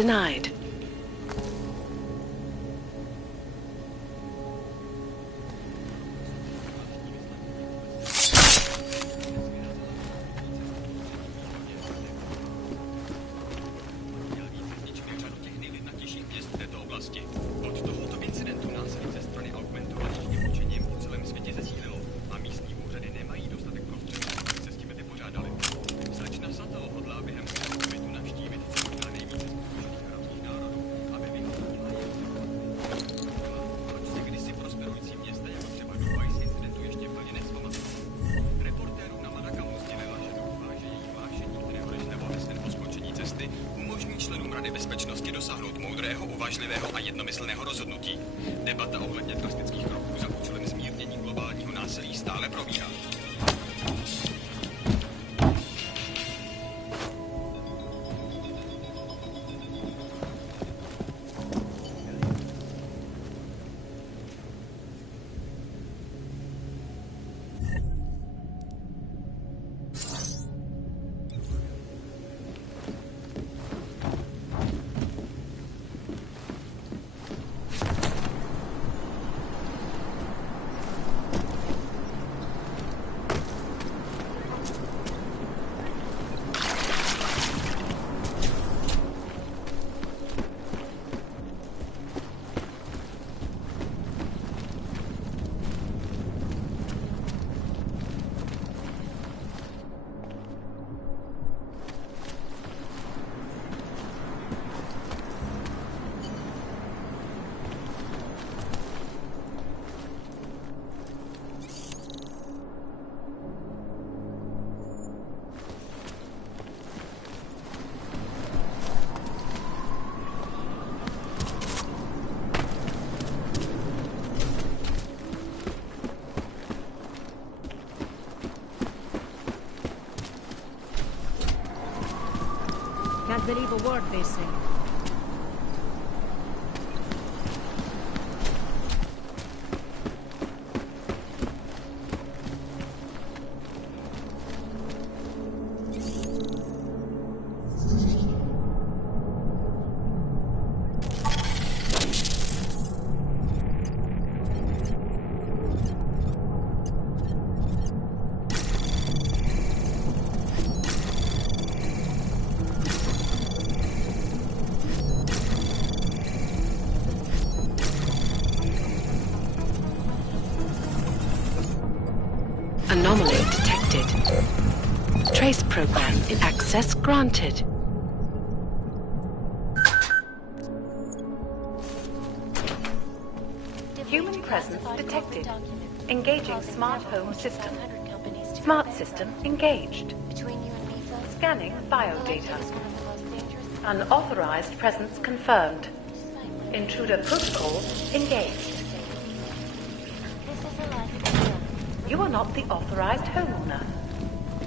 denied. Can't believe a word they say. Anomaly detected. Trace program in access granted. Human presence detected. Engaging smart home system. Smart system engaged. Scanning biodata. Unauthorized presence confirmed. Intruder protocol engaged. You are not the authorized homeowner.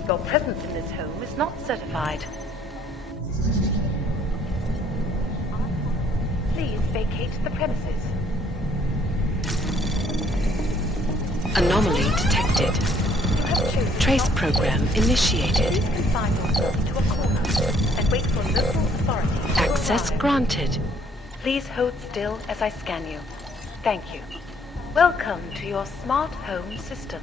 Your presence in this home is not certified. Please vacate the premises. Anomaly detected. Trace program initiated. Confine yourself to a corner and wait for local authorities. Access granted. Please hold still as I scan you. Thank you. Welcome to your smart home system.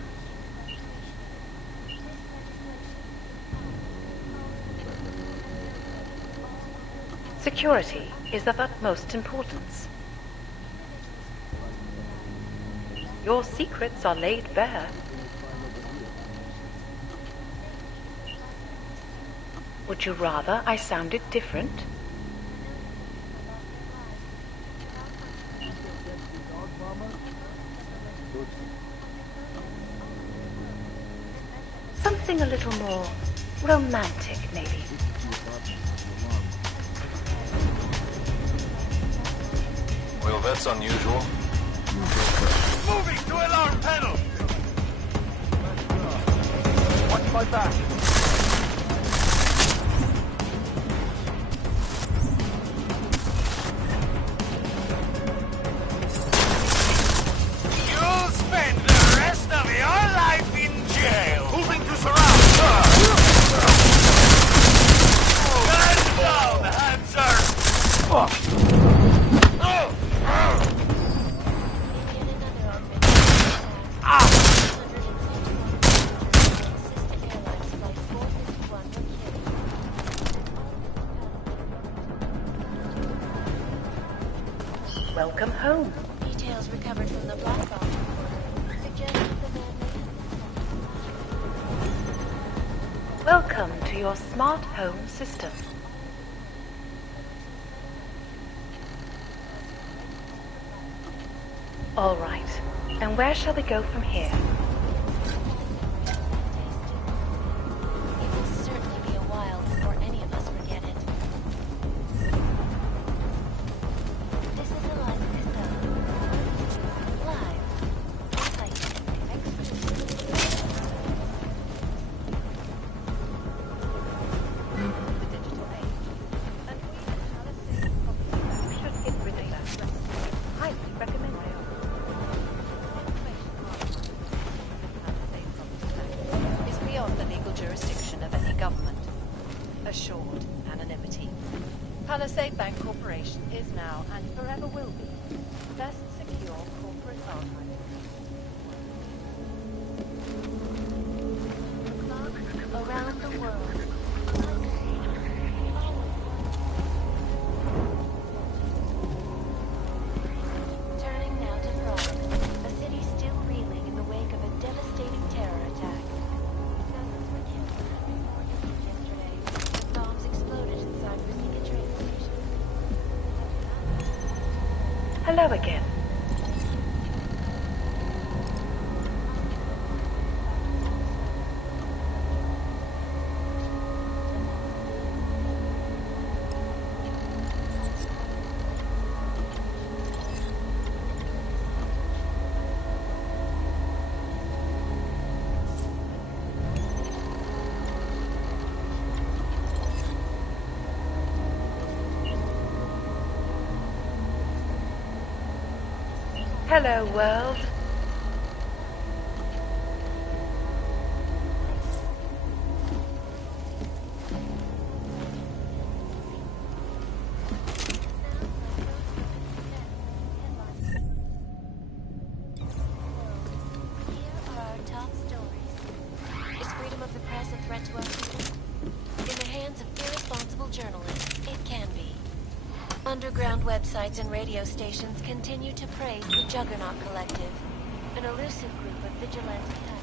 Security is of utmost importance. Your secrets are laid bare. Would you rather I sounded different? Something a little more romantic, maybe. Well, that's unusual. Moving to alarm panel! Watch my back. You'll spend the rest of your life in jail! Moving to surround! Gun down, Hanser! Welcome home. Details recovered from the black box suggest that the man Welcome to your smart home system. All right. And where shall we go from here? It will certainly be a while before any of us forget it. This is a live system. Live. Site. The digital age. And we should get rid of that. Highly recommend it. Is beyond the legal jurisdiction of any government. Assured anonymity. Palisade Bank Corporation is now and forever will be best secure corporate archive. Around the world. Turning now to Prague, a city still reeling in the wake of a devastating terror attack. Dozens were killed yesterday as bombs exploded inside Riga train station. Hello again. Hello, world. Top stories. Is freedom of the press a threat to our people? In the hands of irresponsible journalists, it can be. Underground websites and radio stations continue to praise the Juggernaut Collective, an elusive group of vigilante hackers.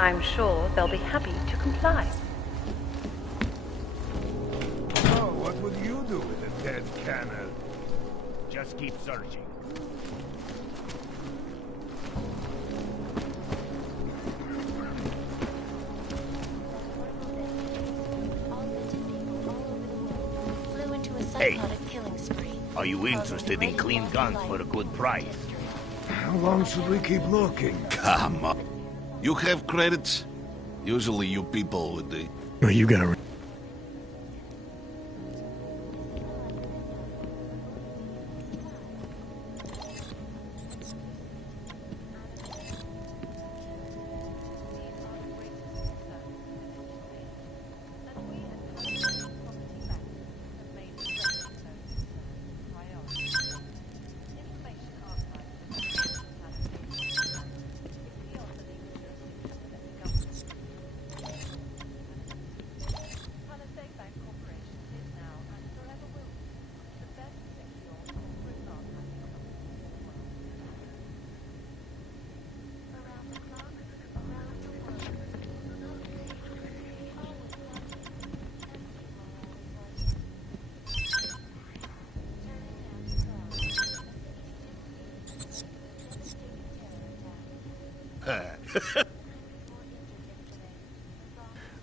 I'm sure they'll be happy to comply. Oh, what would you do with a dead cannon? Just keep searching. Hey, are you interested in clean guns for a good price? How long should we keep looking? Come on. You have credits? Usually you people with the... No, you gotta...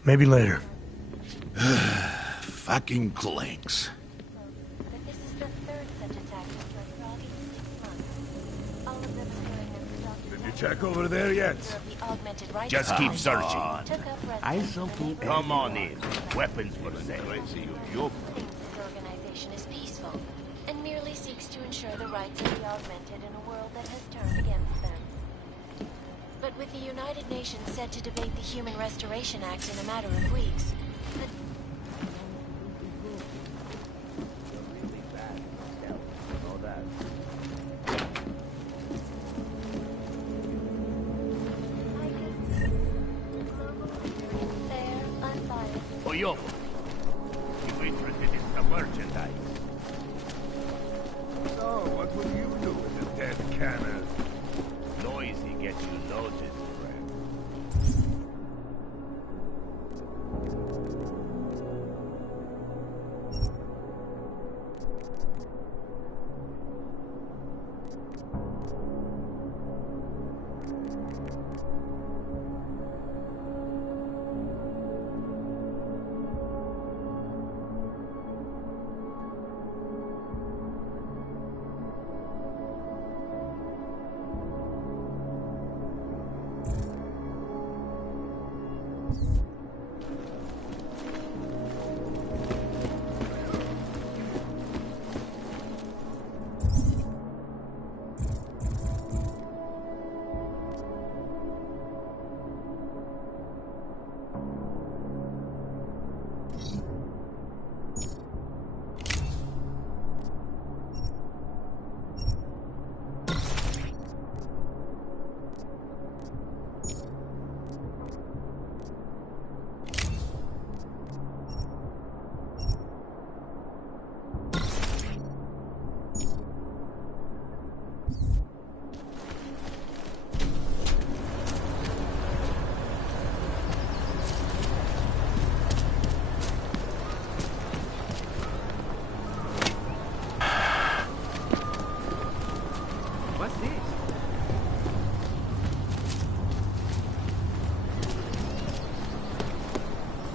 Maybe later. Fucking clanks. Did you check over there yet? Just keep searching. I saw two... Come on in. Weapons for sale. The organization is peaceful and merely seeks to ensure the rights of the augmented in a world that has turned against them. But with the United Nations set to debate the Human Restoration Act in a matter of weeks, Pueblo, you interested in some merchandise? So, what would you do with a dead cannon? Noisy gets you noticed, friend.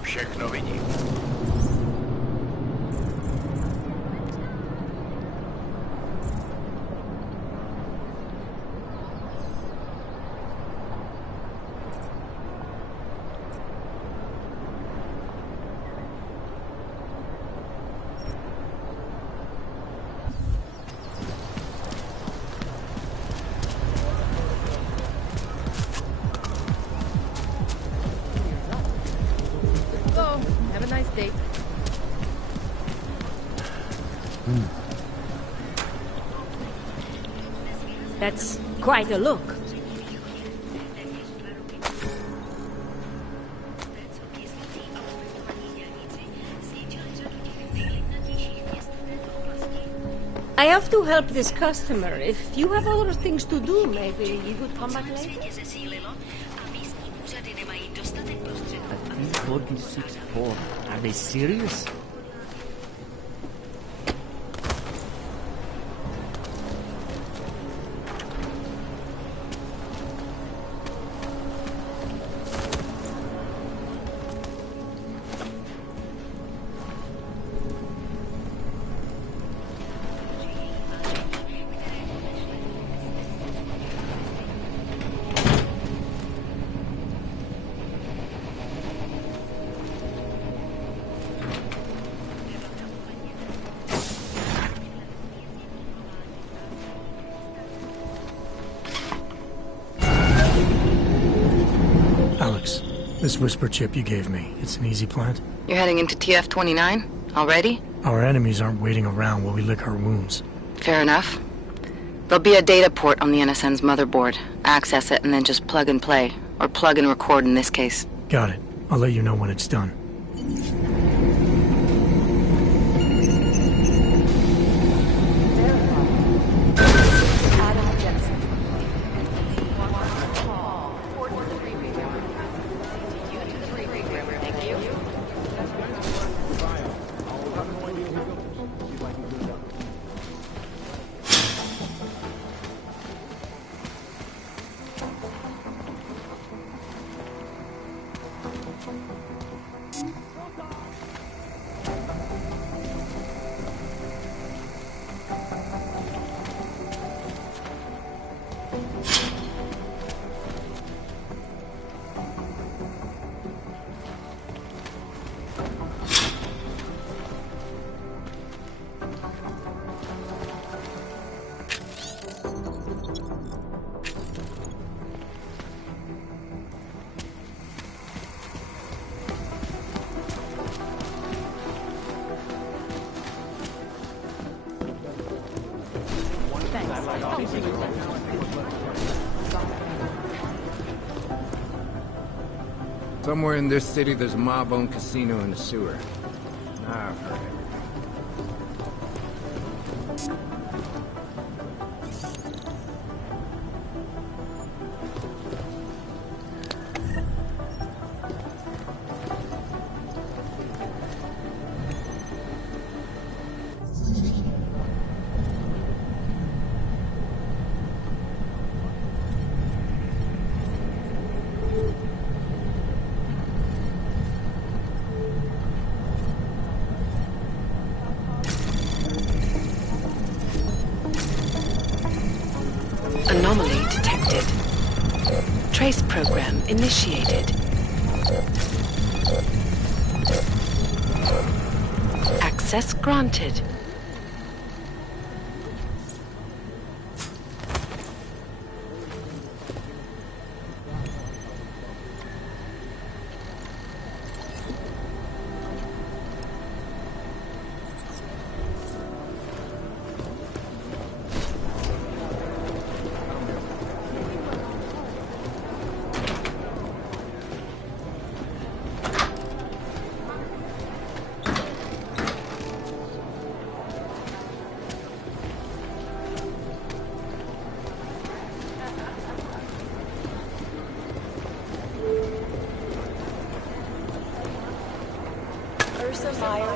Všechno vidím. That's quite a look. I have to help this customer. If you have other things to do, maybe you could come back later. 46-4. Are they serious? This whisper chip you gave me, it's an easy plant? You're heading into TF-29? Already? Our enemies aren't waiting around while we lick our wounds. Fair enough. There'll be a data port on the NSN's motherboard. Access it and then just plug and play. Or plug and record in this case. Got it. I'll let you know when it's done. Somewhere in this city, there's a mob-owned casino in the sewer. I've heard it. Anomaly detected. Trace program initiated. Access granted.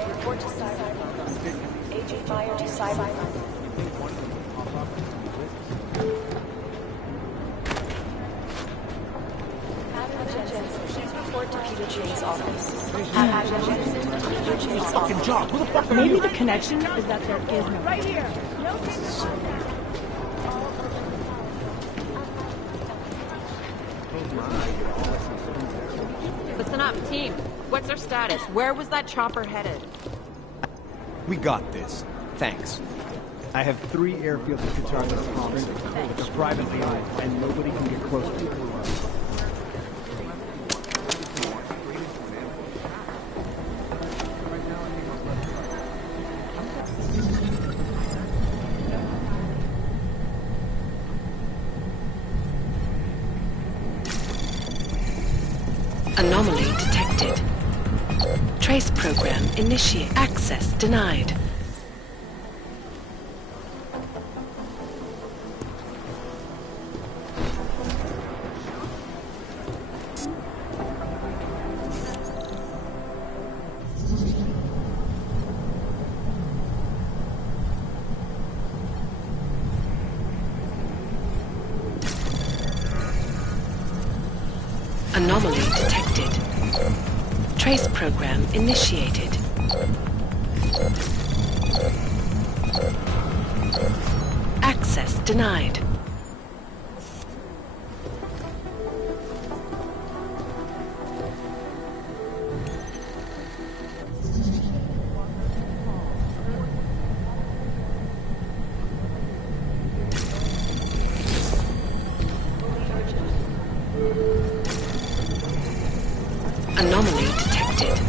Report to Cyber. Agent Meyer to Cyber. Report to Peter James' office. Peter James' fucking job. Who the fuck? Maybe the connection is that there is no. Right here. Listen up, team. What's our status? Where was that chopper headed? We got this. Thanks. I have 3 airfields that can target this conference. They're privately owned, and nobody can get close to it. Anomaly detected. Trace program initiate. Access denied. Trace program initiated. Access denied. Anomaly detected.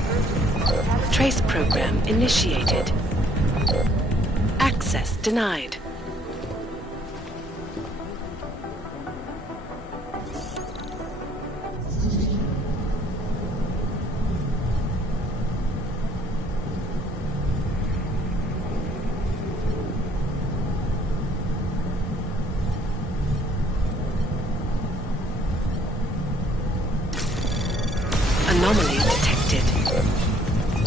Trace program initiated. Access denied. Anomaly detected.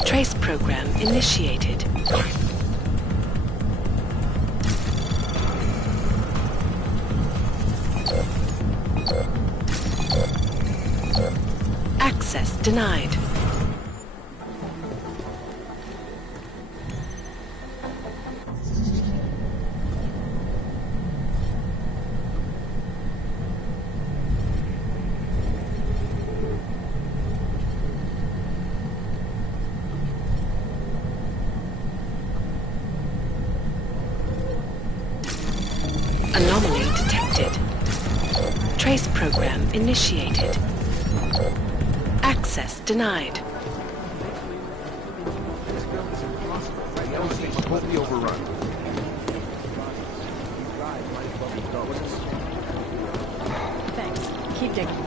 Trace program initiated. Access denied. Anomaly detected. Trace program initiated. Access denied. Won't be overrun. Thanks. Keep digging.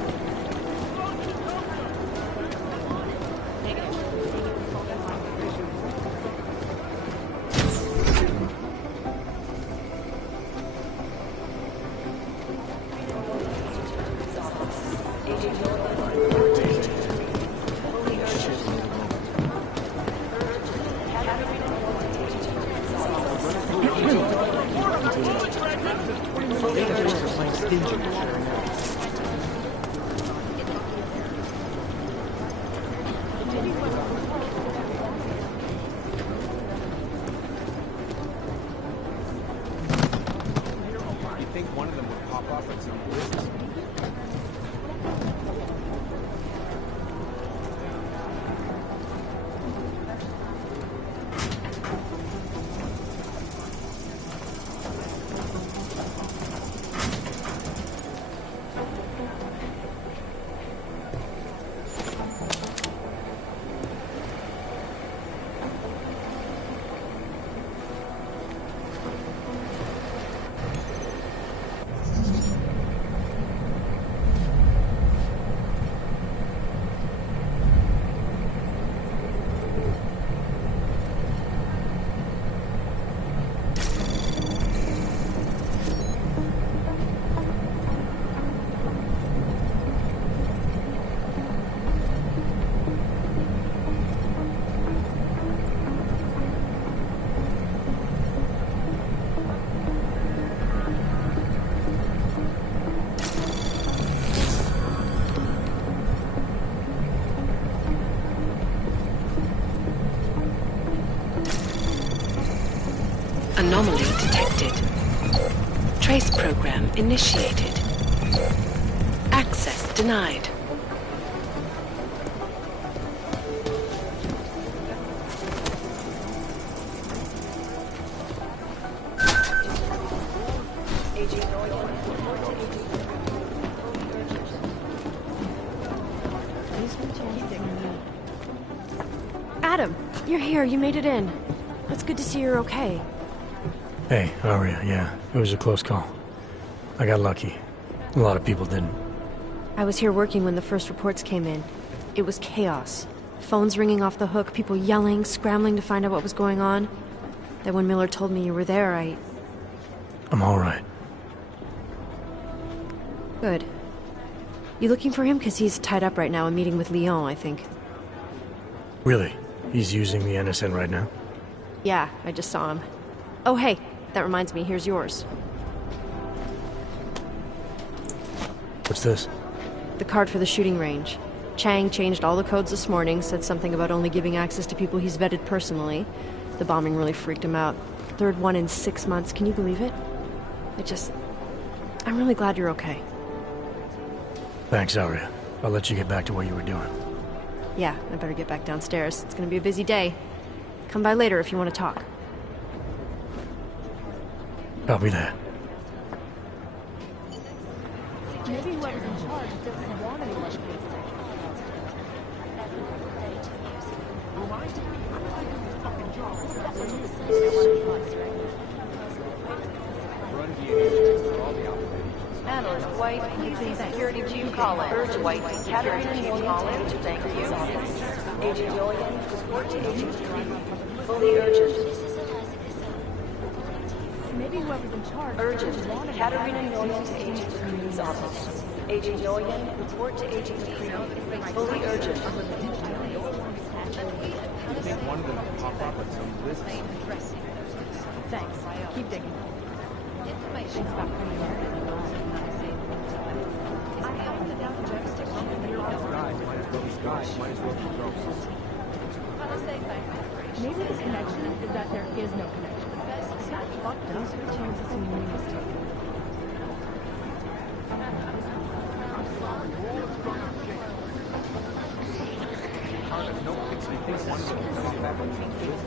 You think one of them would pop off at some business? Anomaly detected. Trace program initiated. Access denied. Adam, you're here. You made it in. It's good to see you're okay. Hey, Aria, yeah, it was a close call. I got lucky. A lot of people didn't. I was here working when the first reports came in. It was chaos. Phones ringing off the hook, people yelling, scrambling to find out what was going on. Then when Miller told me you were there, I'm alright. Good. You looking for him? Because he's tied up right now and meeting with Leon, I think. Really? He's using the NSN right now? Yeah, I just saw him. Oh, hey, that reminds me, here's yours. What's this? The card for the shooting range. Chang changed all the codes this morning, said something about only giving access to people he's vetted personally. The bombing really freaked him out. Third one in 6 months, can you believe it? I'm really glad you're okay. Thanks, Aria. I'll let you get back to what you were doing. Yeah, I better get back downstairs. It's gonna be a busy day. Come by later if you want to talk. Copy that. Maybe whoever's in charge doesn't want anyone to be Analyst White, PC Security Chief Collins. Urge White, Caterina Collins, thank you. Agent Julian, report to Agent Green. Fully urgent. Maybe whoever's in charge. Urgent. Caterina Nguyen to Agent Green's office. Agent Nguyen, report to Agent Green. Fully urgent. You think one of them will pop up at some list? Thanks. Keep digging. Information. Those guys might as well be ghosts. Maybe the connection is that there is no connection. That fucked up. Chances of me mistaken.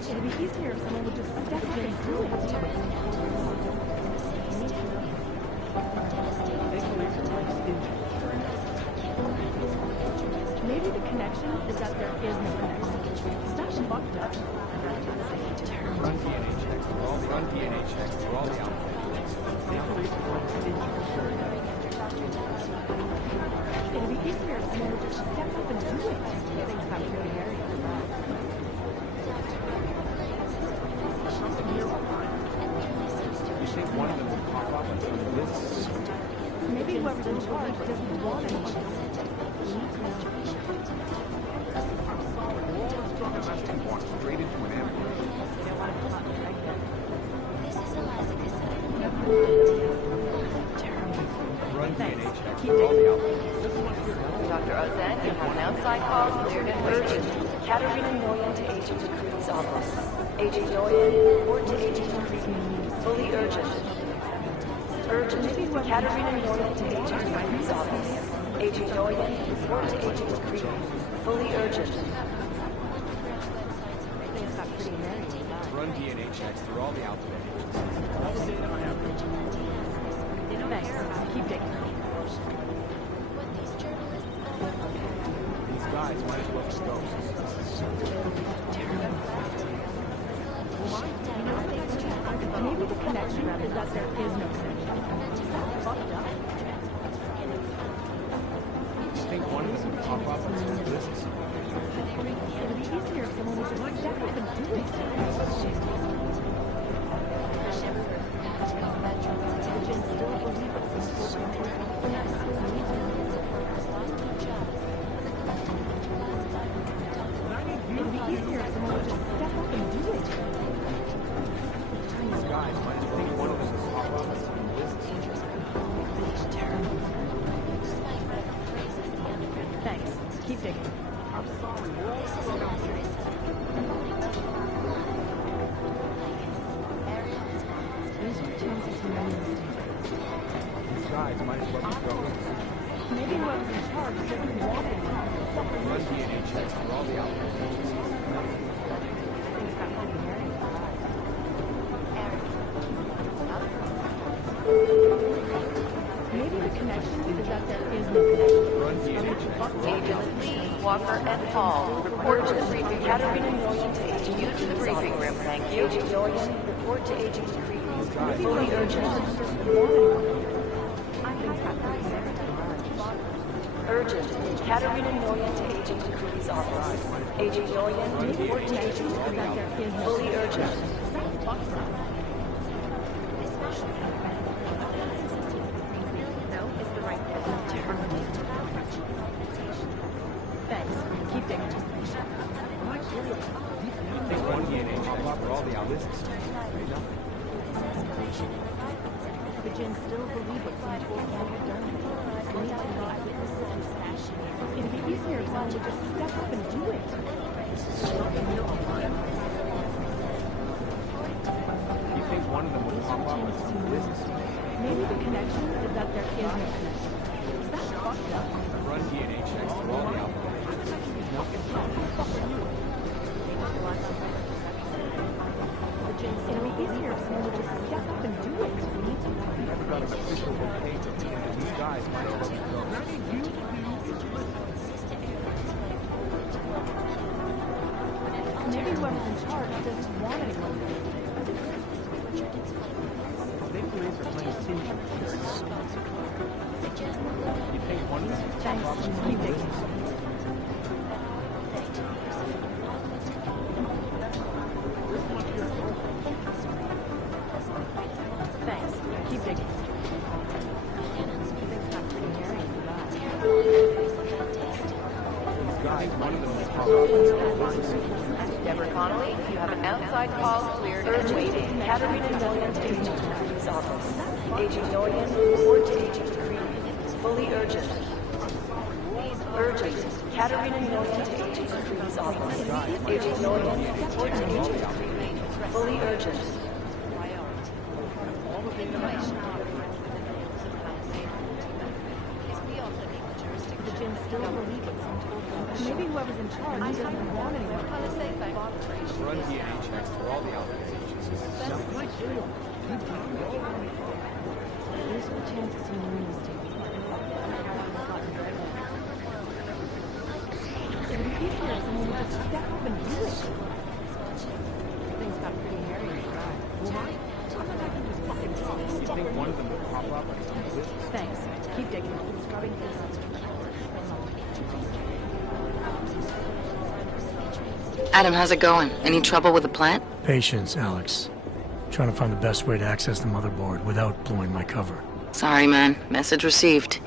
It'd be easier if someone would just step in and do it. Maybe the connection is that there is no connection. Stuff fucked up. Run DNA checks for all the outfits. It'd be easier if someone would just step up and do it. Things got pretty hairy. You think one of them will pop up on some list? Maybe whoever's in charge doesn't want anyone. Walk straight into an ambush. Run DNA checks for all the outfits. Dr. Ozan, you have an outside call cleared and urgent. Caterina Nguyen to Agent McCree's office. Agent Nguyen, report to Agent McCree. Fully urgent. Urgent. Caterina Nguyen to Agent McCree's office. Agent Nguyen, report to Agent McCree. Fully urgent. Run DNA checks through all the outfits. Thanks. Keep digging. These guys might as well be ghosts. Maybe the connection is that there is no connection. That fucked up. You think one of them will pop up on some list? It'd be easier if someone would just step up and do it. It'd be easier if someone would just step up and do it. These guys might as well think one of them will pop up on some list. Thanks. Keep digging. These guys might as well be ghosts. Maybe whoever's in charge doesn't want it. Run DNA checks for all the outfits. Maybe the connection is that there is no connection. Run DNA checks for all the outfits. Lee, Walker, and Paul, report to Caterina Nguyen to Agent you to the briefing room, thank you. Agent Nguyen, report to Agent McCree. Fully urgent. Urgent. Caterina Nguyen to Agent McCree's office. Agent Nguyen, report to Agent McCree. Fully urgent. No, it's the right Thanks. Keep digging. Take one DNA check for all the outfits. The Jinn still believe what some told them had done. We need to not witness satisfaction. It'd be easier if someone would just step up and do it. You think one of them would pop up with some business? Maybe the connection is that there is no connection. Is that fucked up? Run DNA checks through all the alphabet. The Jinn's it'd be easier if someone would just step up and do it. We need to Never got an official okay to these guys might as well be ghosts. Maybe whoever's in charge doesn't want anyone there. They police are playing tinge with You think one of them would pop up with some business? Thanks. Keep digging. Things got pretty hairy for that. These guys, one of them would pop up with some business. Deborah Connolly, you have an outside call cleared and waiting. Katarina Noyan to Agent Creed's office. Agent Noyan, report to Agent Creed. Fully urgent. Urgent. Katarina Noyan to Agent Creed's office. Agent Noyan, report to Agent Creed. Fully urgent. The Jinn still believe what some told them. Maybe whoever's in charge doesn't want anyone. Run DNA checks through all the alphabet agencies. There's a chance to see new mistakes. It'd be easier if someone would just step up and do it. Things got pretty hairy. You think one of them would pop up with some business? Thanks. Keep digging. It's starting to Adam, how's it going? Any trouble with the plant? Patience, Alex. Trying to find the best way to access the motherboard without blowing my cover. Sorry, man. Message received.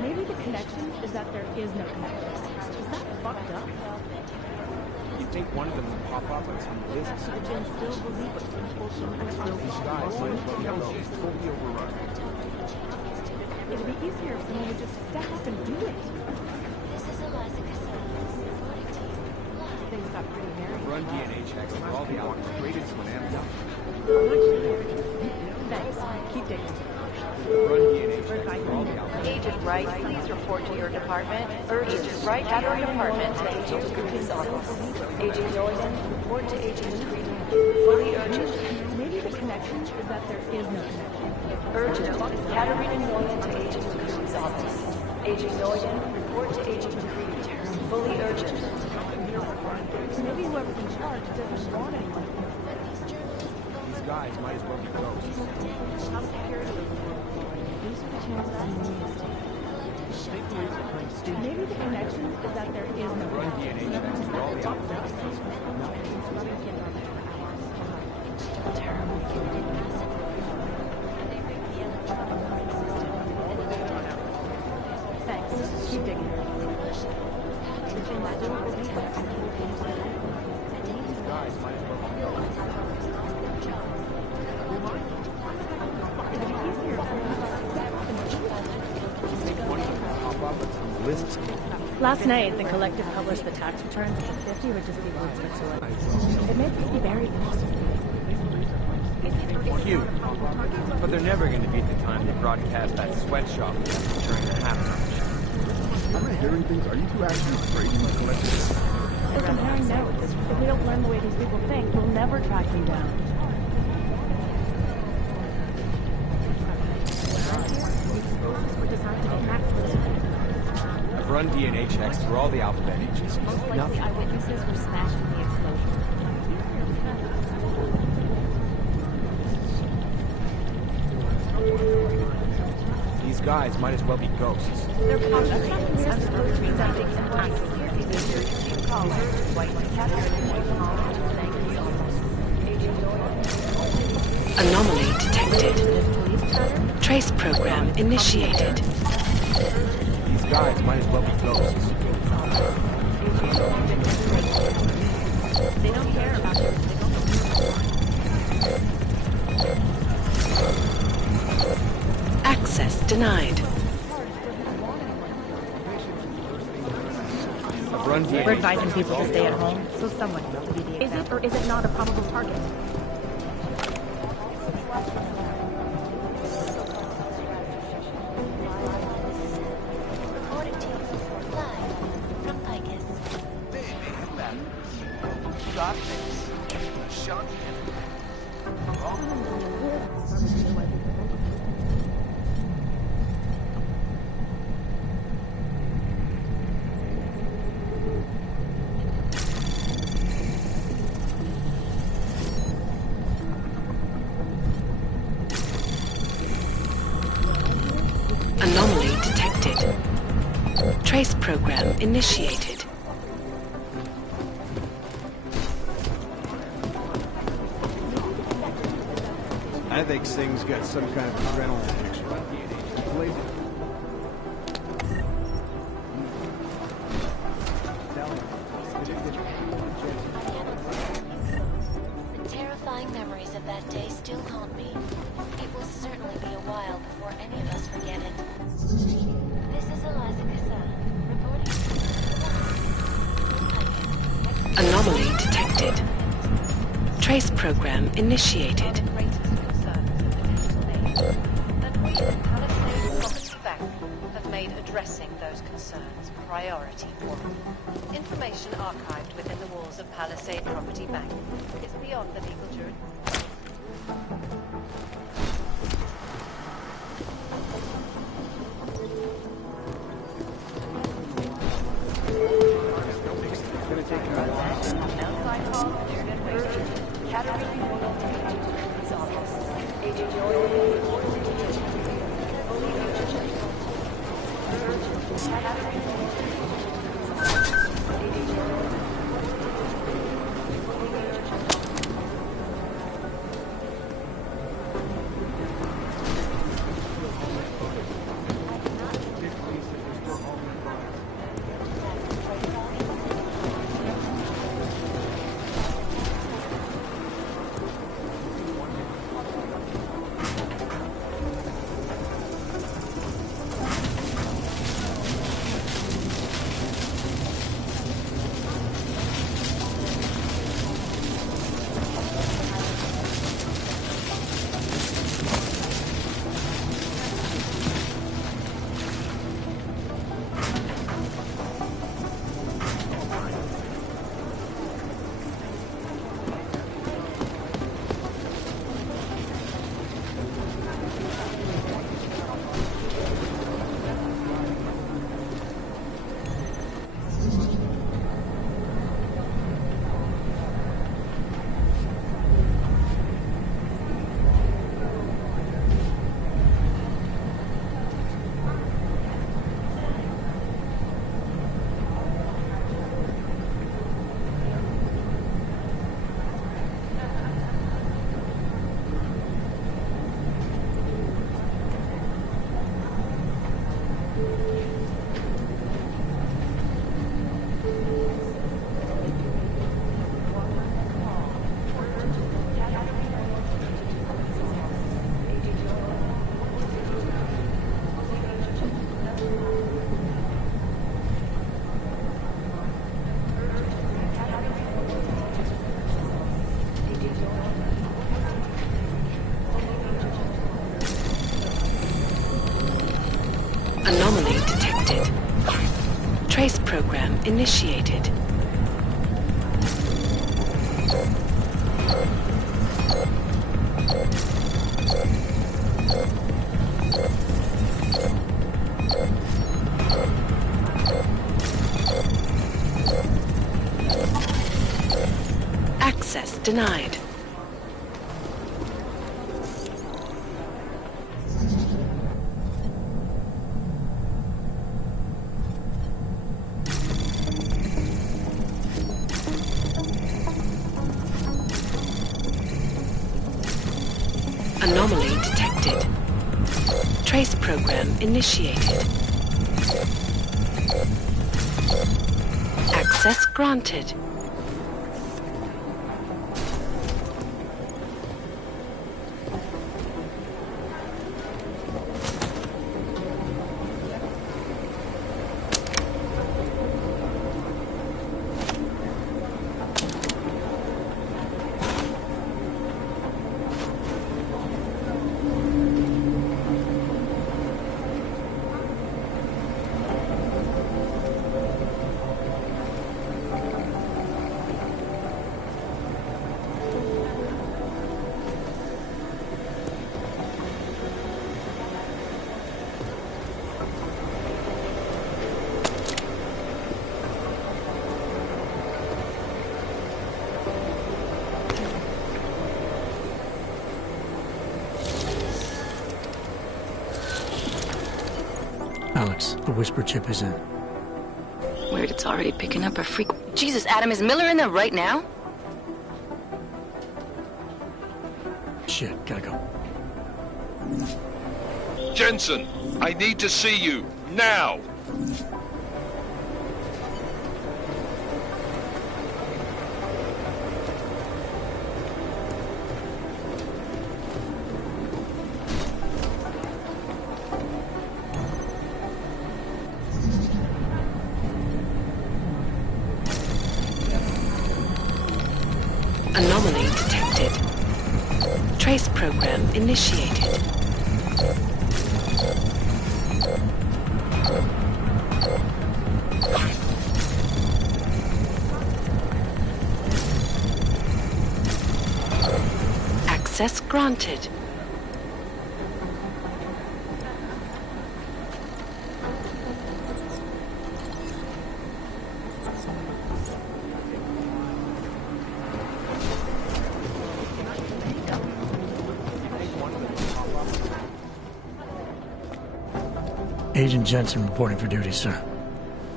Maybe the connection is that there is no connection. Is that fucked up? You think one of them would pop up with some business? The Jinn still believe what some told them. These guys might as well be ghosts. Totally overrun. It'd be easier if someone would just step up and do it. Things got pretty hairy. Run DNA checks through all the alphabet rated to an M. Thanks. Keep digging. Run DNA checks through all the alphabet. Agent Wright, please report to your department. Agent Wright at your department to Agent Creed's office. Agent Noyan, report to Agent Creed. Fully urgent. Maybe the connection is that there is no connection. Urgent. Katarina Noyan to Agent Creed's office. Agent Noyan, report to Agent Creed. Fully urgent. Maybe whoever's in charge doesn't want anyone. These guys might as well be ghosts. How security is. These are the chances of new mistakes. Maybe the connection is that there is no Run DNA checks through all the alphabet. Thanks. Keep digging. The Jinn still believe what some told them. These guys might as well be ghosts. It'd be easier if someone would just step up and do it. You think one of them would pop up with some lists? Last night, the collective published the tax returns of the 50 richest people in Switzerland. It made me very interested. Cute. But they're never going to beat the time they broadcast that sweatshop during the halftime show. I'm not hearing things. Are you two actually afraid you collected? We're comparing notes. If we don't learn the way these people think, we'll never track them down. We're designed to get maximum. I've run DNA checks through all the alphabet agencies. Most likely eyewitnesses were smashed in the explosion. These guys might as well be ghosts. Their possibly presenting an active caller. White Catherine White College. Thank you. Agent Noyan. Anomaly detected. Trace program initiated. These guys might as well be ghosts. They don't care about you. Access denied. We're advising people to stay at home, so someone needs to be the example. Is it or is it not a probable target? Reporting to you, live from Icus. Got this. Shot Anomaly detected. Trace program initiated. I think things got some kind of adrenaline picture. The terrifying memories of that day still haunt me. It will certainly be a while before any of us forget it. This is Eliza Kassan, reporting. Anomaly detected. Trace program initiated. Have made addressing those concerns priority for me. Information archived within the walls of Palisade Property Bank is beyond the legal jurisdiction. Anomaly detected. Trace program initiated. Access denied. Anomaly detected. Trace program initiated. Access granted. box the whisper chip is in. Weird, it's already picking up a freak. Jesus, Adam, is Miller in there right now? Shit, gotta go. Jensen, I need to see you, now! Anomaly detected. Trace program initiated. Access granted. Agent Jensen reporting for duty, sir.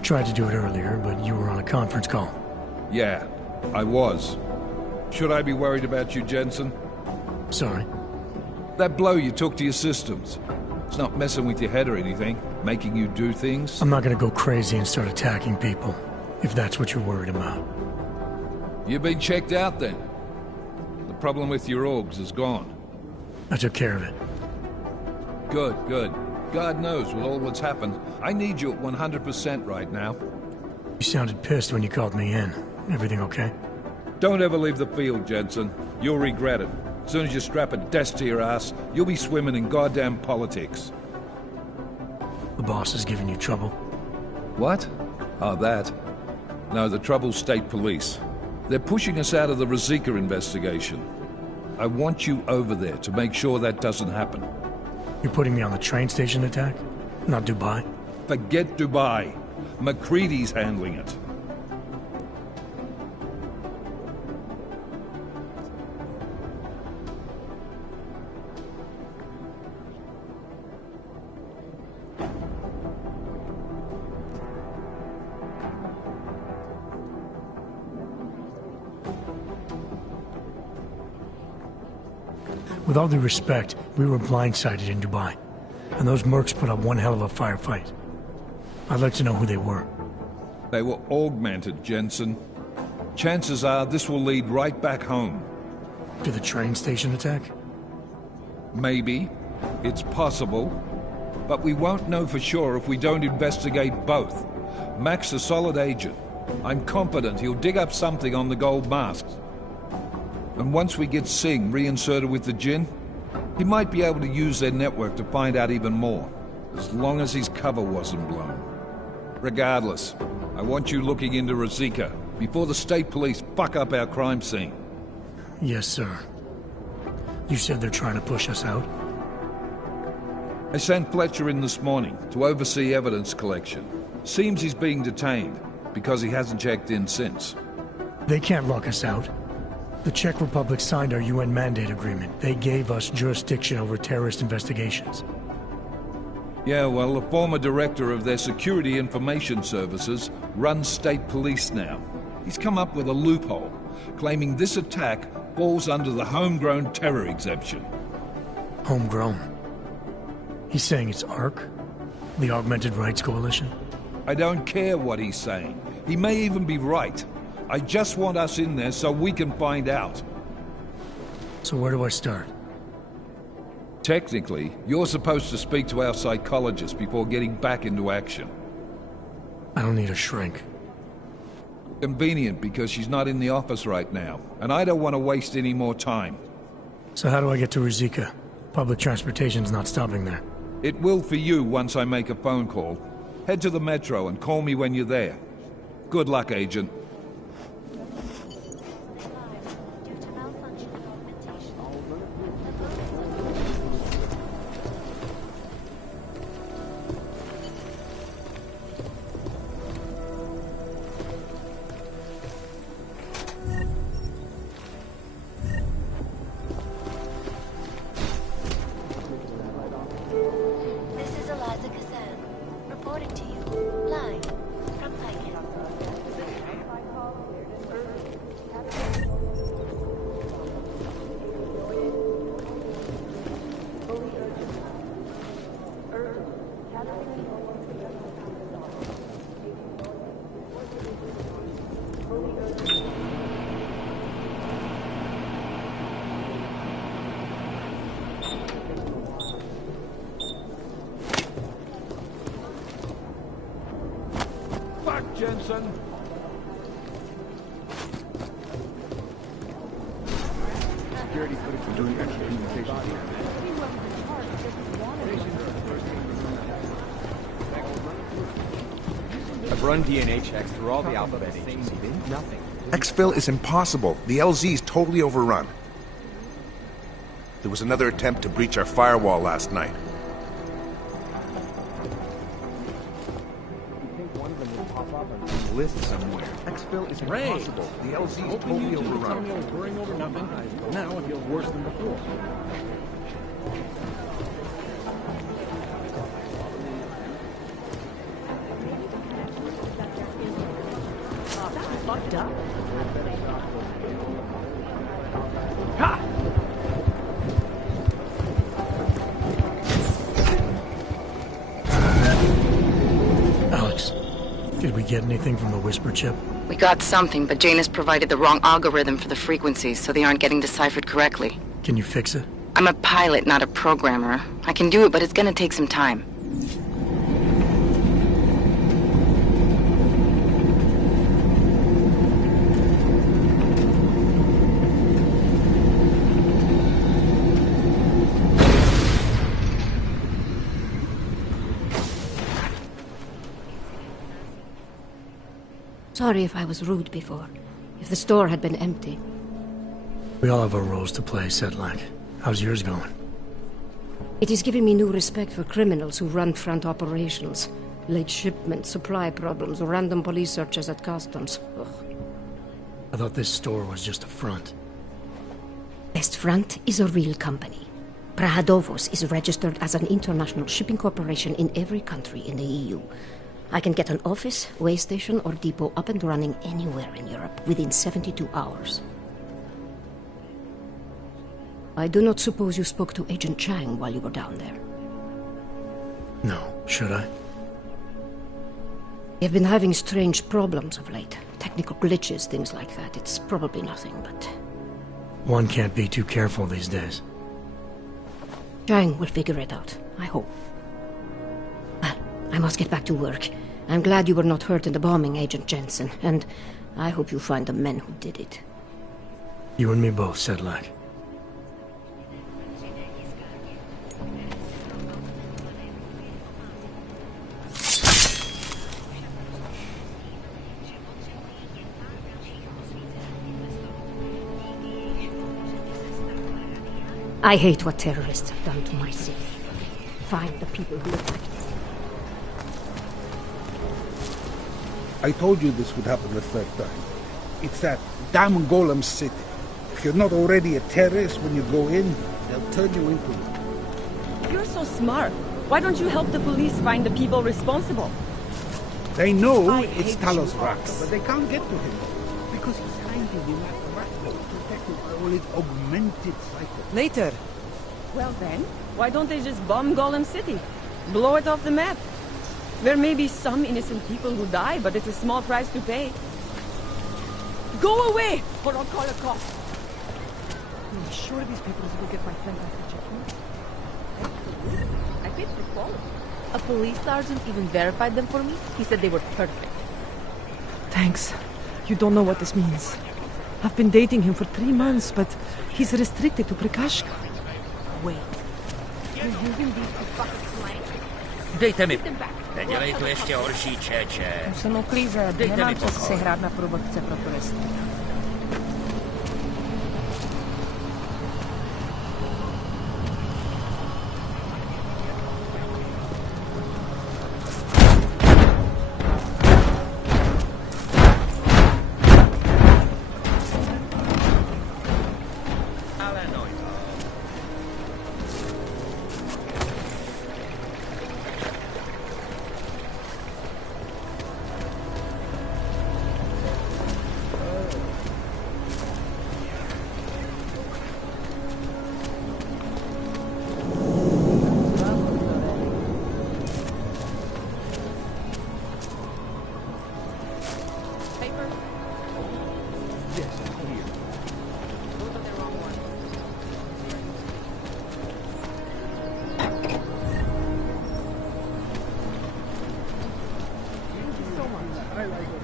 Tried to do it earlier, but you were on a conference call. Yeah, I was. Should I be worried about you, Jensen? Sorry? That blow you took to your systems. It's not messing with your head or anything, making you do things? I'm not gonna go crazy and start attacking people, if that's what you're worried about. You've been checked out then? The problem with your orgs is gone. I took care of it. Good, good. God knows, with all that's happened, I need you at 100% right now. You sounded pissed when you called me in. Everything okay? Don't ever leave the field, Jensen. You'll regret it. As soon as you strap a desk to your ass, you'll be swimming in goddamn politics. The boss is giving you trouble? What? Oh, that. No, the trouble's state police. They're pushing us out of the Ruzicka investigation. I want you over there to make sure that doesn't happen. You're putting me on the train station attack? Not Dubai? Forget Dubai. McCready's handling it. With all due respect, we were blindsided in Dubai, and those mercs put up one hell of a firefight. I'd like to know who they were. They were augmented, Jensen. Chances are this will lead right back home. To the train station attack? Maybe. It's possible. But we won't know for sure if we don't investigate both. Mac's a solid agent. I'm confident he'll dig up something on the gold masks. And once we get Singh reinserted with the Jinn, he might be able to use their network to find out even more, as long as his cover wasn't blown. Regardless, I want you looking into Ruzicka before the state police fuck up our crime scene. Yes, sir. You said they're trying to push us out? I sent Fletcher in this morning to oversee evidence collection. Seems he's being detained, because he hasn't checked in since. They can't lock us out. The Czech Republic signed our UN mandate agreement. They gave us jurisdiction over terrorist investigations. Yeah, well, the former director of their security information services runs state police now. He's come up with a loophole, claiming this attack falls under the homegrown terror exemption. Homegrown? He's saying it's ARC? The Augmented Rights Coalition? I don't care what he's saying. He may even be right. I just want us in there so we can find out. So where do I start? Technically, you're supposed to speak to our psychologist before getting back into action. I don't need a shrink. Convenient, because she's not in the office right now, and I don't want to waste any more time. So how do I get to Ruzicka? Public transportation's not stopping there. It will for you once I make a phone call. Head to the metro and call me when you're there. Good luck, Agent. Jensen. Security footage from doing extra communication. I've run DNA checks through all the alphabet agencies. Nothing. Exfil is impossible. The LZ's totally overrun. There was another attempt to breach our firewall last night. List somewhere. Exfil is impossible. The LZ is totally overrun. I was worrying over nothing. Now it feels worse than before. Fucked up. Alex, did we get anything from the whisper chip? We got something, but Janus provided the wrong algorithm for the frequencies, so they aren't getting deciphered correctly. Can you fix it? I'm a pilot, not a programmer. I can do it, but it's gonna take some time. Sorry if I was rude before. If the store had been empty. We all have our roles to play, Sedlak. How's yours going? It is giving me new respect for criminals who run front operations. Late shipments, supply problems, or random police searches at customs. Ugh. I thought this store was just a front. Best Front is a real company. Prahadovos is registered as an international shipping corporation in every country in the EU. I can get an office, way station, or depot up and running anywhere in Europe within 72 hours. I do not suppose you spoke to Agent Chang while you were down there. No, should I? You've been having strange problems of late. Technical glitches, things like that. It's probably nothing, but... One can't be too careful these days. Chang will figure it out, I hope. Well, I must get back to work. I'm glad you were not hurt in the bombing, Agent Jensen, and I hope you find the men who did it. You and me both, Sedlak. I hate what terrorists have done to my city. Find the people who attacked me. I told you this would happen the third time. It's that damn Golem City. If you're not already a terrorist when you go in, they'll turn you into one. You're so smart. Why don't you help the police find the people responsible? They know I it's hate Talos you. Rax, but they can't get to him. Because he's hiding in that rat hole protected by all its augmented cycle. Later. Well then, why don't they just bomb Golem City? Blow it off the map. There may be some innocent people who die, but it's a small price to pay. Go away, or I'll call a cop. Are you sure these papers will get my friend after judgment? I paid for quality. A police sergeant even verified them for me. He said they were perfect. Thanks. You don't know what this means. I've been dating him for 3 months, but he's restricted to Prekashka. Wait. You're using these to fuck slang? Dejte mi. Nedělej to ještě horší, čeče. Už jsem uklízet, Dejte nemám mi čas pokoj. si hrát na průvodce pro turisty. I like it.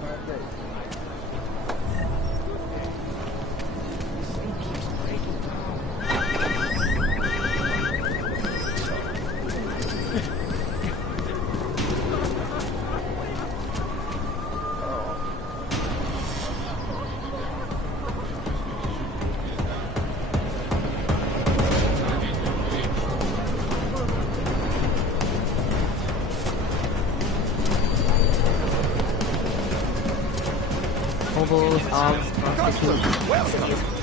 ovals of prostitutes.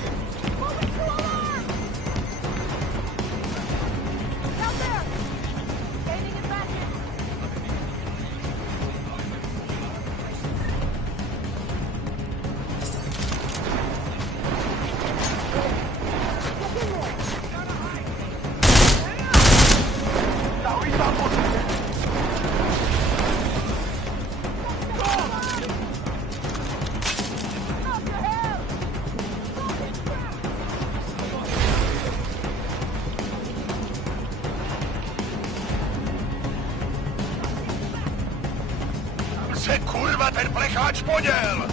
Se kurva ten plecháč poděl!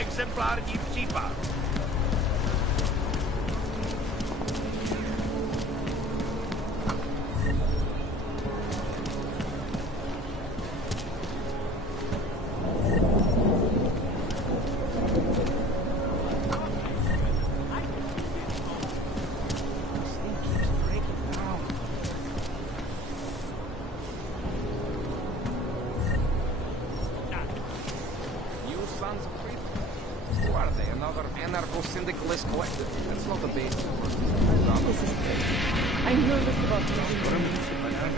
Exemplární případ. Anarcho-syndicalist collective. That's not the base. I'm nervous about this.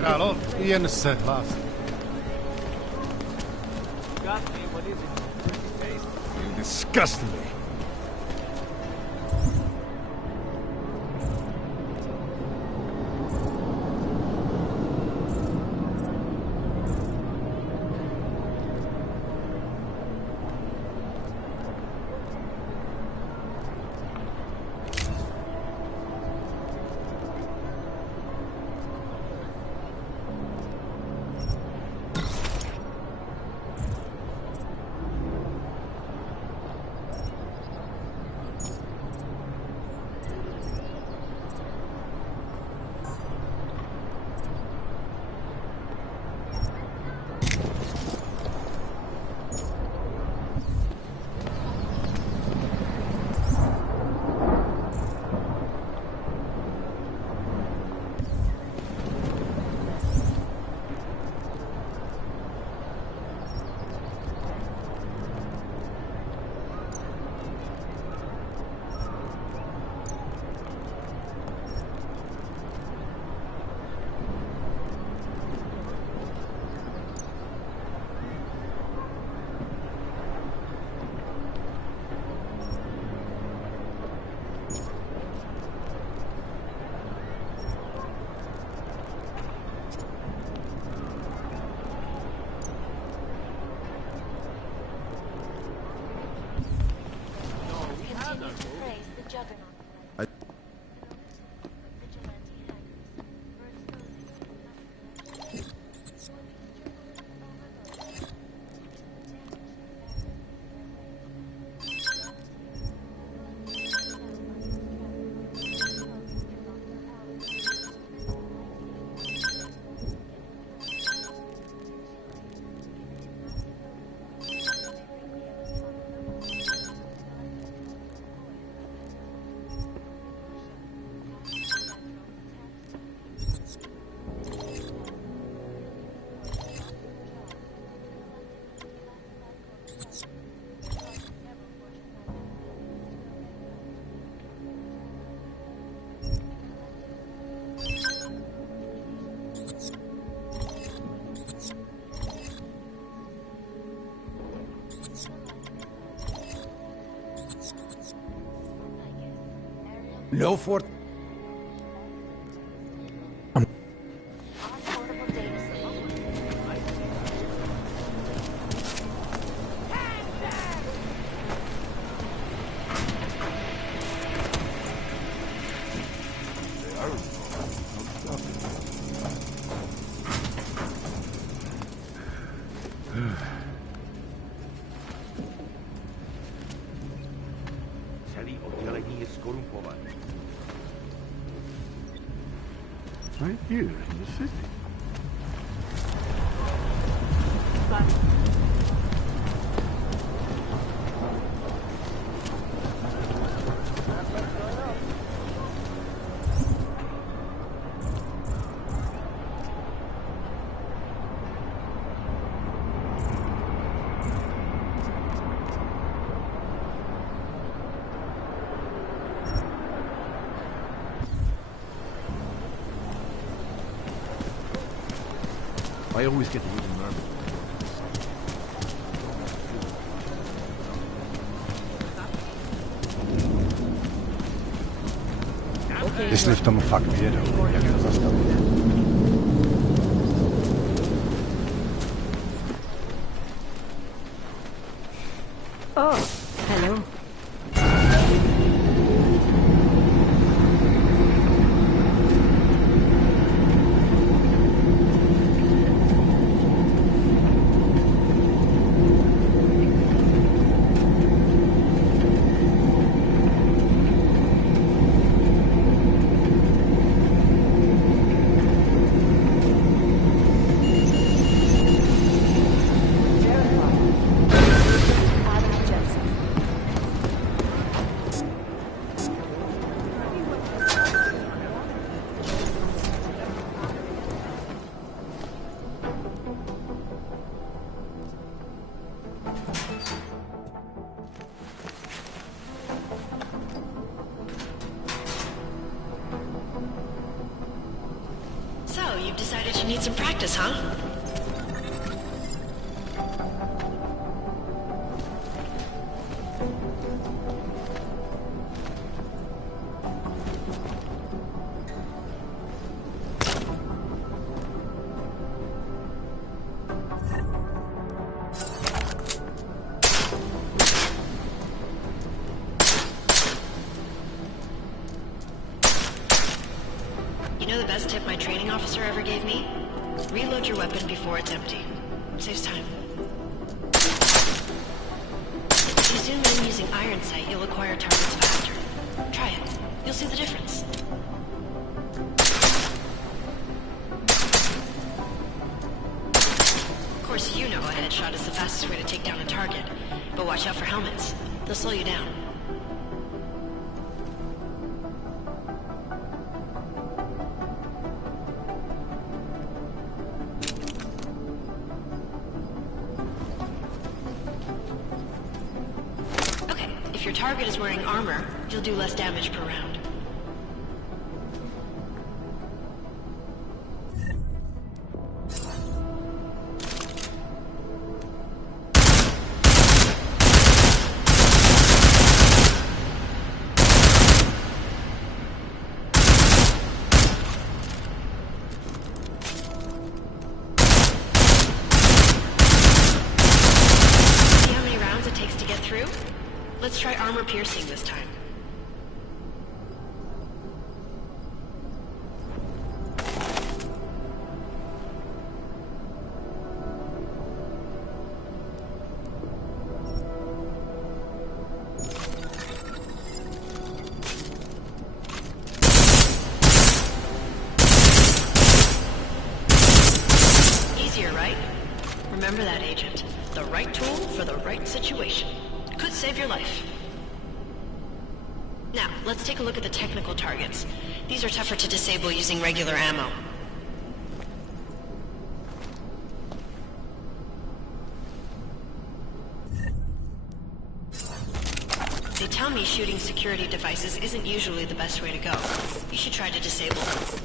Králo, jen se hlásí. You disgust me. No fort. Celý oddělení je skorumpované. Right here in the city. I always get the wooden arm. Jestli v tom fakt vědou, jak to zastavit. Oh, hello. So, you've decided you need some practice, huh? You know the best tip my training officer ever gave me? Reload your weapon before it's empty. Saves time. If you zoom in using iron sight, you'll acquire targets faster. Try it. You'll see the difference. Of course, you know a headshot is the fastest way to take down a target. But watch out for helmets. They'll slow you down. If your target is wearing armor, you'll do less damage per round. See how many rounds it takes to get through? Let's try armor piercing this time. Easier, right? Remember that, Agent. The right tool for the right situation. Could save your life. Now, let's take a look at the technical targets. These are tougher to disable using regular ammo. They tell me shooting security devices isn't usually the best way to go. You should try to disable them.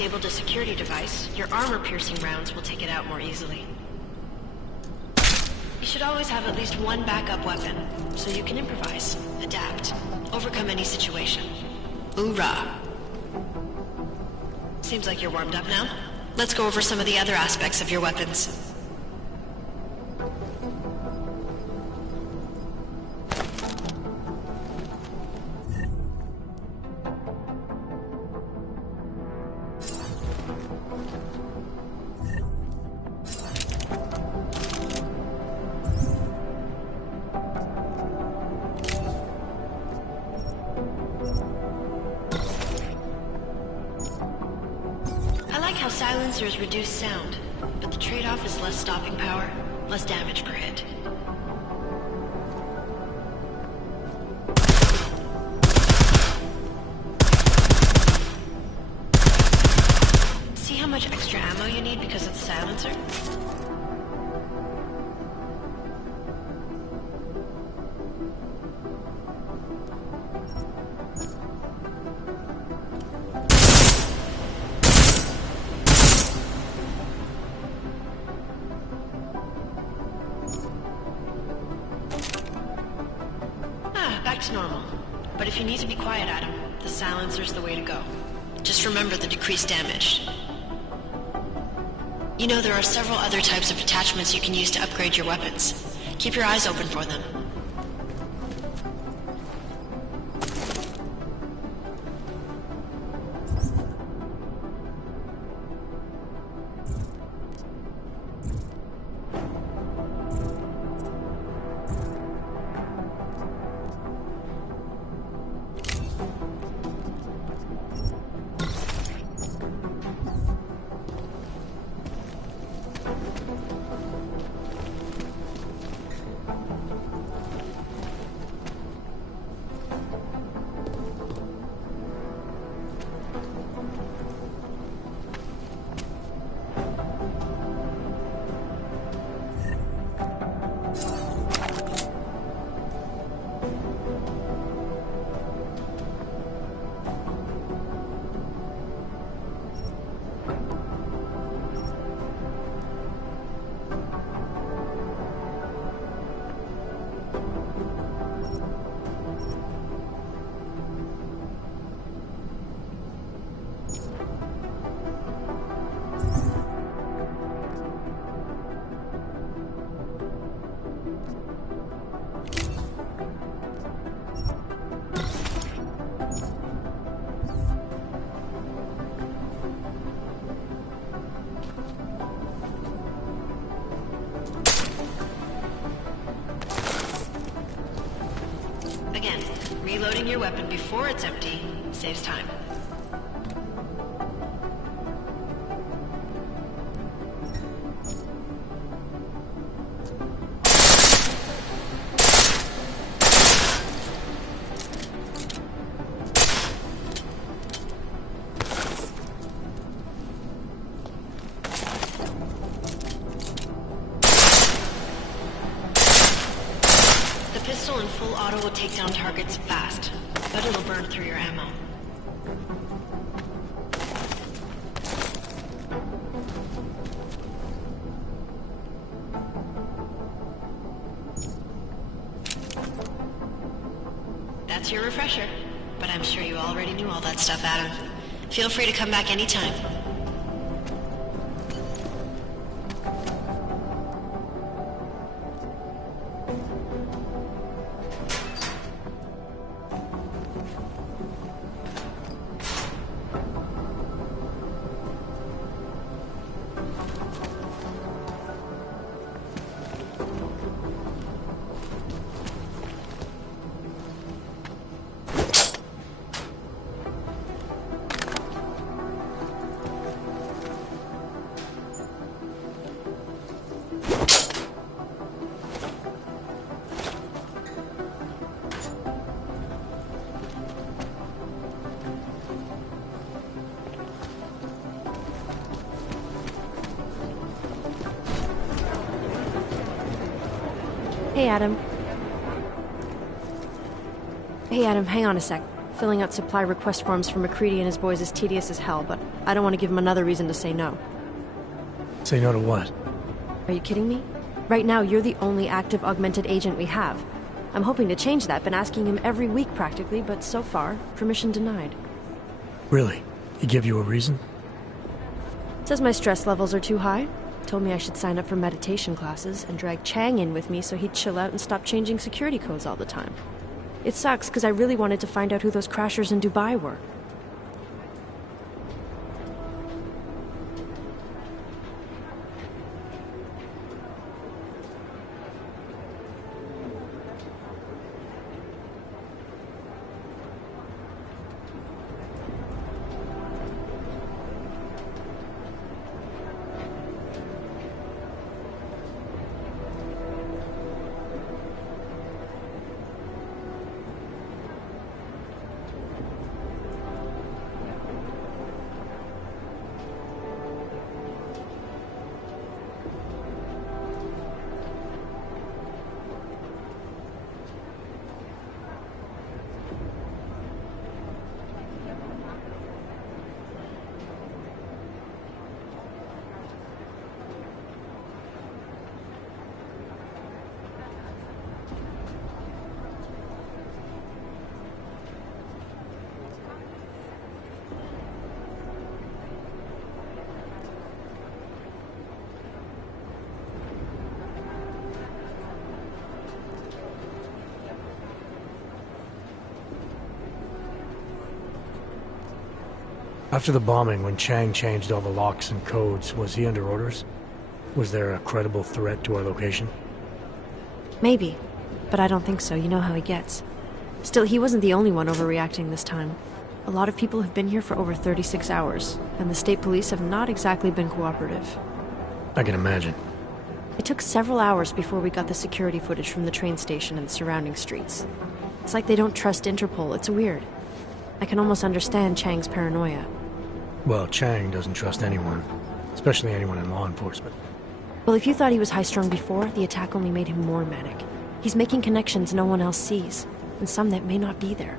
disabled a security device, your armor-piercing rounds will take it out more easily. You should always have at least one backup weapon, so you can improvise, adapt, overcome any situation. Hoorah! Seems like you're warmed up now. Let's go over some of the other aspects of your weapons. Silencers reduce sound, but the trade-off is less stopping power, less damage per hit. See how much extra ammo you need because of the silencer? Back to normal. But if you need to be quiet, Adam, the silencer's the way to go. Just remember the decreased damage. You know, there are several other types of attachments you can use to upgrade your weapons. Keep your eyes open for them. Again, reloading your weapon before it's empty saves time. Pistol in full auto will take down targets fast, but it'll burn through your ammo. That's your refresher, but I'm sure you already knew all that stuff, Adam. Feel free to come back anytime. Hey, Adam. Hey, Adam, hang on a sec. Filling out supply request forms for McCready and his boys is tedious as hell, but I don't want to give him another reason to say no. Say no to what? Are you kidding me? Right now, you're the only active augmented agent we have. I'm hoping to change that, been asking him every week practically, but so far, permission denied. Really? He give you a reason? Says my stress levels are too high. Told me I should sign up for meditation classes and drag Chang in with me so he'd chill out and stop changing security codes all the time. It sucks because I really wanted to find out who those crashers in Dubai were. After the bombing, when Chang changed all the locks and codes, was he under orders? Was there a credible threat to our location? Maybe, but I don't think so. You know how he gets. Still, he wasn't the only one overreacting this time. A lot of people have been here for over 36 hours, and the state police have not exactly been cooperative. I can imagine. It took several hours before we got the security footage from the train station and the surrounding streets. It's like they don't trust Interpol. It's weird. I can almost understand Chang's paranoia. Well, Chang doesn't trust anyone, especially anyone in law enforcement. Well, if you thought he was high-strung before, the attack only made him more manic. He's making connections no one else sees, and some that may not be there.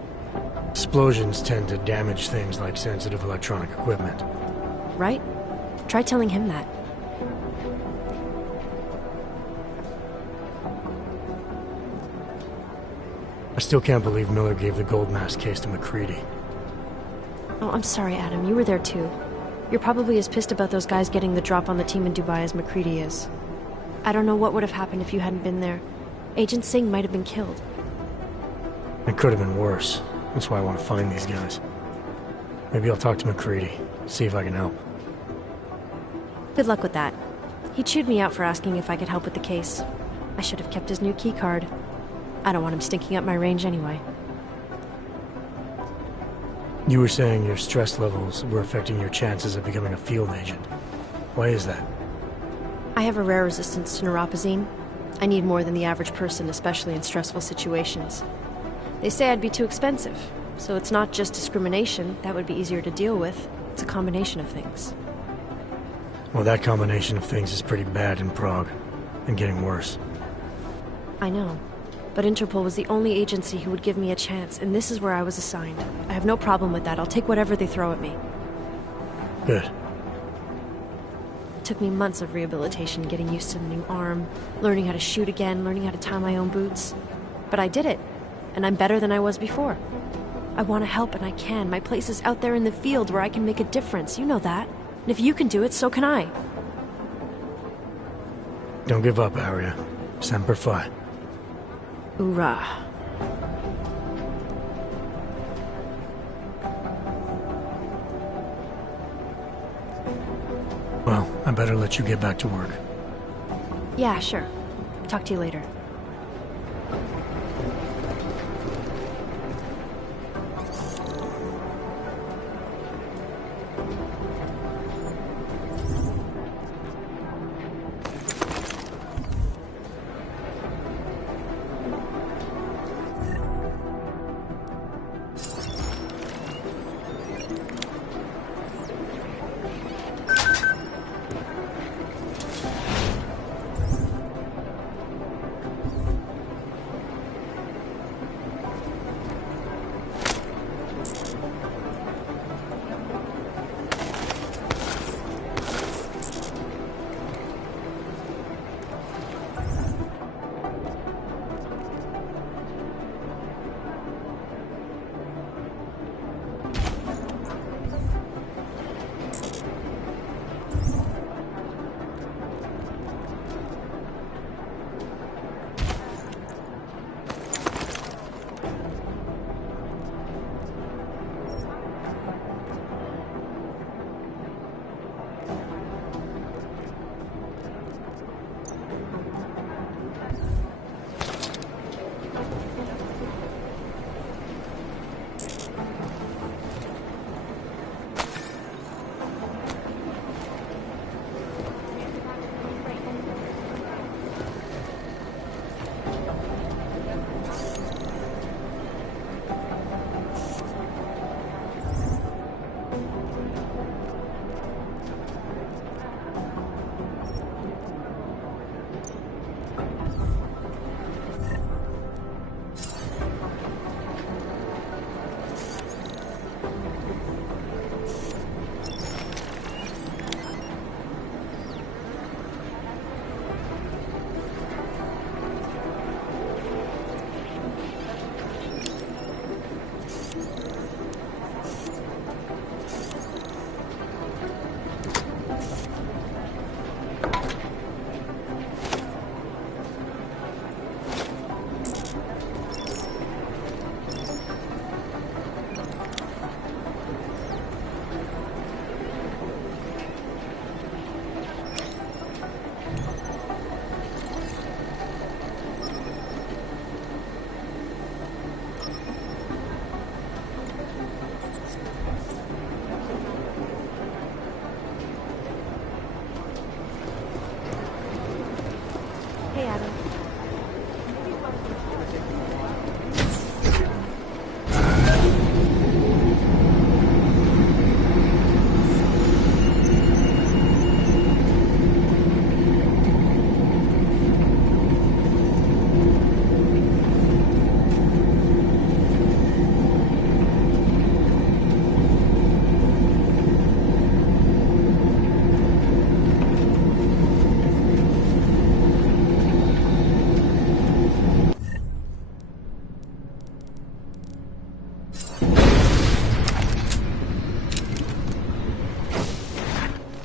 Explosions tend to damage things like sensitive electronic equipment. Right? Try telling him that. I still can't believe Miller gave the gold mask case to McCready. Oh, I'm sorry, Adam. You were there too. You're probably as pissed about those guys getting the drop on the team in Dubai as McCready is. I don't know what would have happened if you hadn't been there. Agent Singh might have been killed. It could have been worse. That's why I want to find these guys. Maybe I'll talk to McCready, see if I can help. Good luck with that. He chewed me out for asking if I could help with the case. I should have kept his new key card. I don't want him stinking up my range anyway. You were saying your stress levels were affecting your chances of becoming a field agent. Why is that? I have a rare resistance to neuropazine. I need more than the average person, especially in stressful situations. They say I'd be too expensive, so it's not just discrimination. That would be easier to deal with. It's a combination of things. Well, that combination of things is pretty bad in Prague, and getting worse. I know. But Interpol was the only agency who would give me a chance, and this is where I was assigned. I have no problem with that. I'll take whatever they throw at me. Good. It took me months of rehabilitation, getting used to the new arm, learning how to shoot again, learning how to tie my own boots. But I did it, and I'm better than I was before. I want to help, and I can. My place is out there in the field where I can make a difference. You know that. And if you can do it, so can I. Don't give up, Arya. Semper Fi. Hoorah. Well, I better let you get back to work. Yeah, sure. Talk to you later.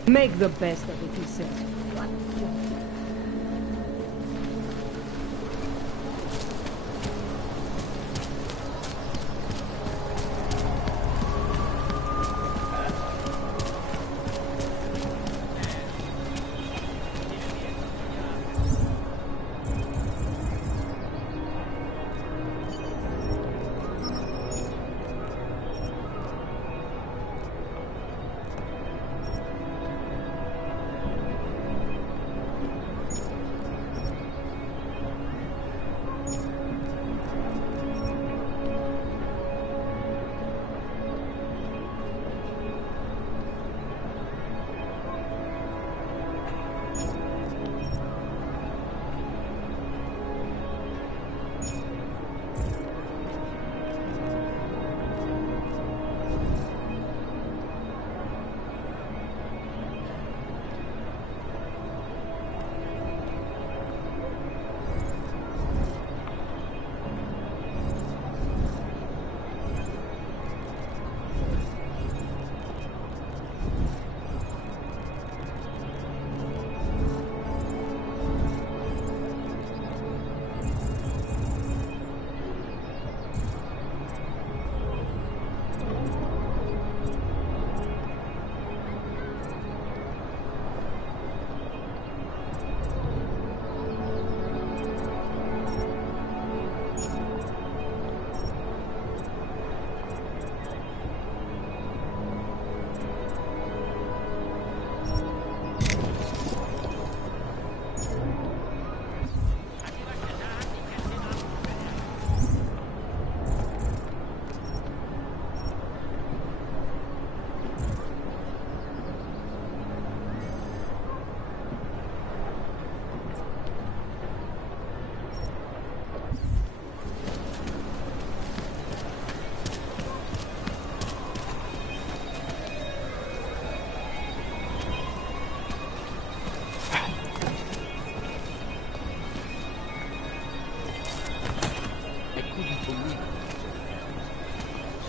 Make the best of it, he says.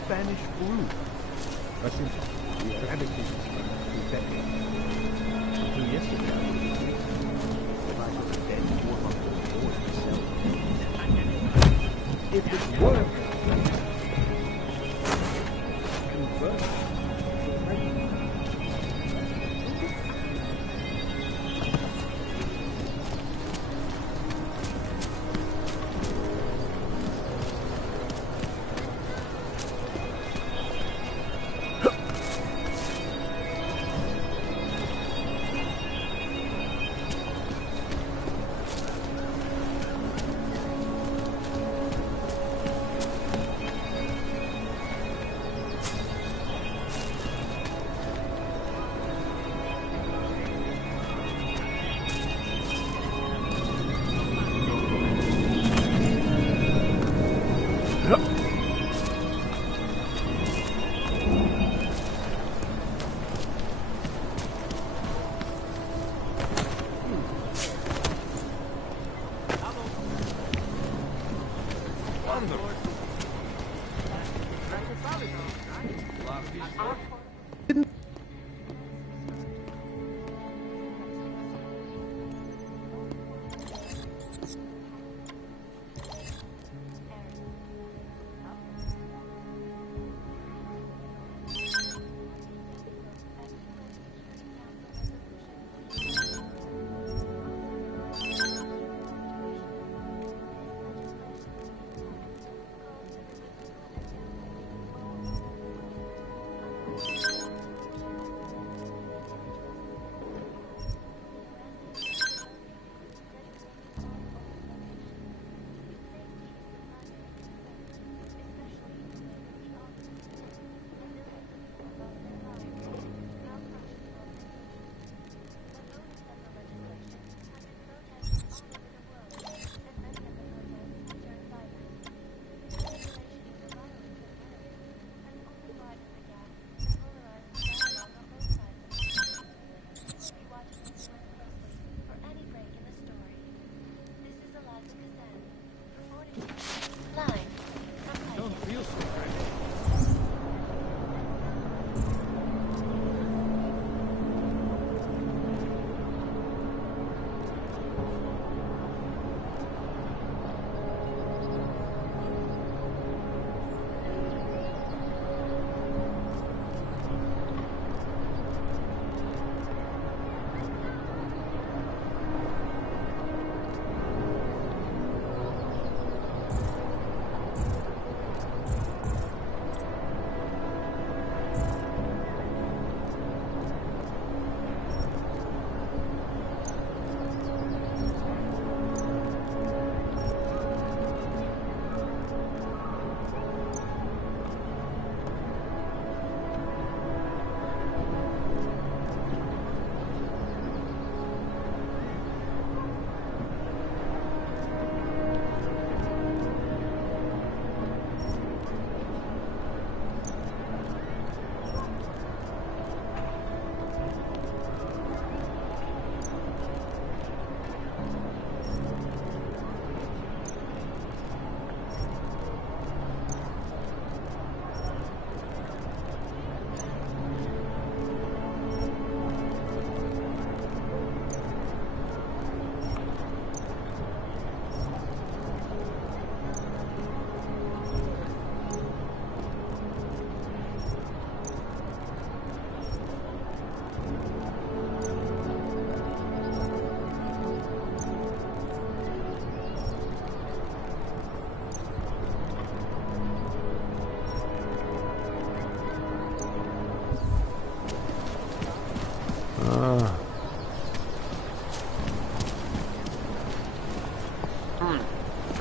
Spanish flu. I think we eradicated Spanish flu decades. Until yesterday, I was asleep. If I was a dead 400 myself. If it were convert.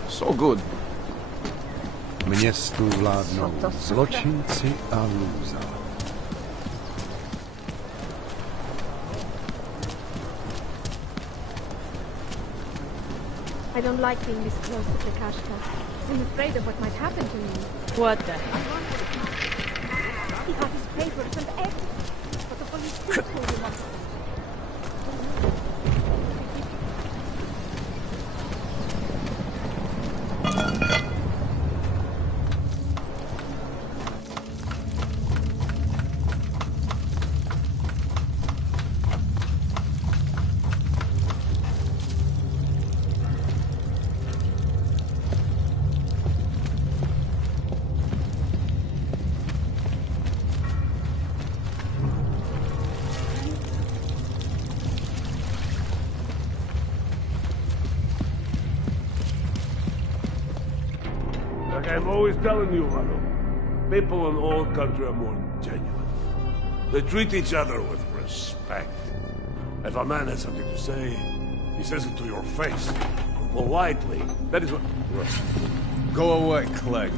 So good. Městu vládnou zločinci a lůza. I don't like being this close to Prakashka. I'm afraid of what might happen to me. What the hell? He has his papers and everything, but the police still told him off. Like I'm always telling you, Watos, people in old country are more genuine. They treat each other with respect. If a man has something to say, he says it to your face. Politely. That is what... Go away, Clegg.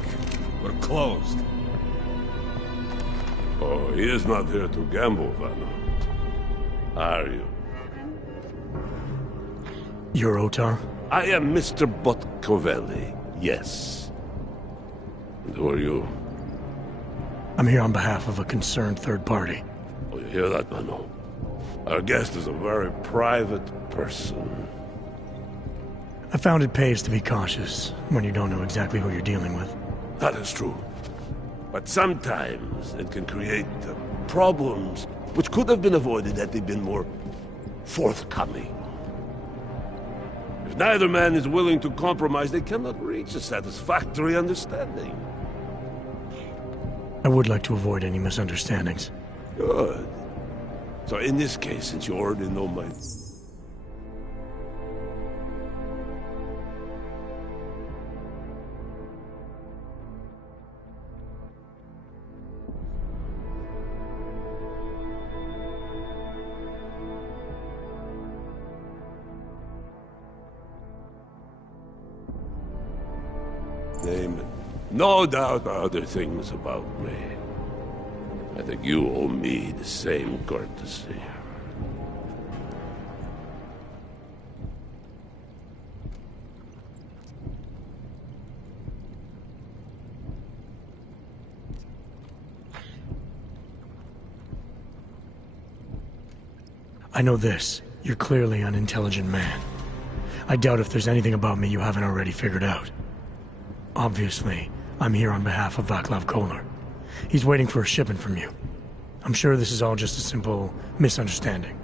We're closed. Oh, he is not here to gamble, Vano. Are you? You're Otar? I am Mr. Botkovelli, yes. And who are you? I'm here on behalf of a concerned third party. Oh, you hear that, Vano? Our guest is a very private person. I found it pays to be cautious when you don't know exactly who you're dealing with. That is true. But sometimes it can create problems which could have been avoided had they been more forthcoming. If neither man is willing to compromise, they cannot reach a satisfactory understanding. I would like to avoid any misunderstandings. Good. So in this case, since you already know my... name, no doubt other things about me. I think you owe me the same courtesy. I know this. You're clearly an intelligent man. I doubt if there's anything about me you haven't already figured out. Obviously, I'm here on behalf of Vaclav Kolar. He's waiting for a shipment from you. I'm sure this is all just a simple misunderstanding.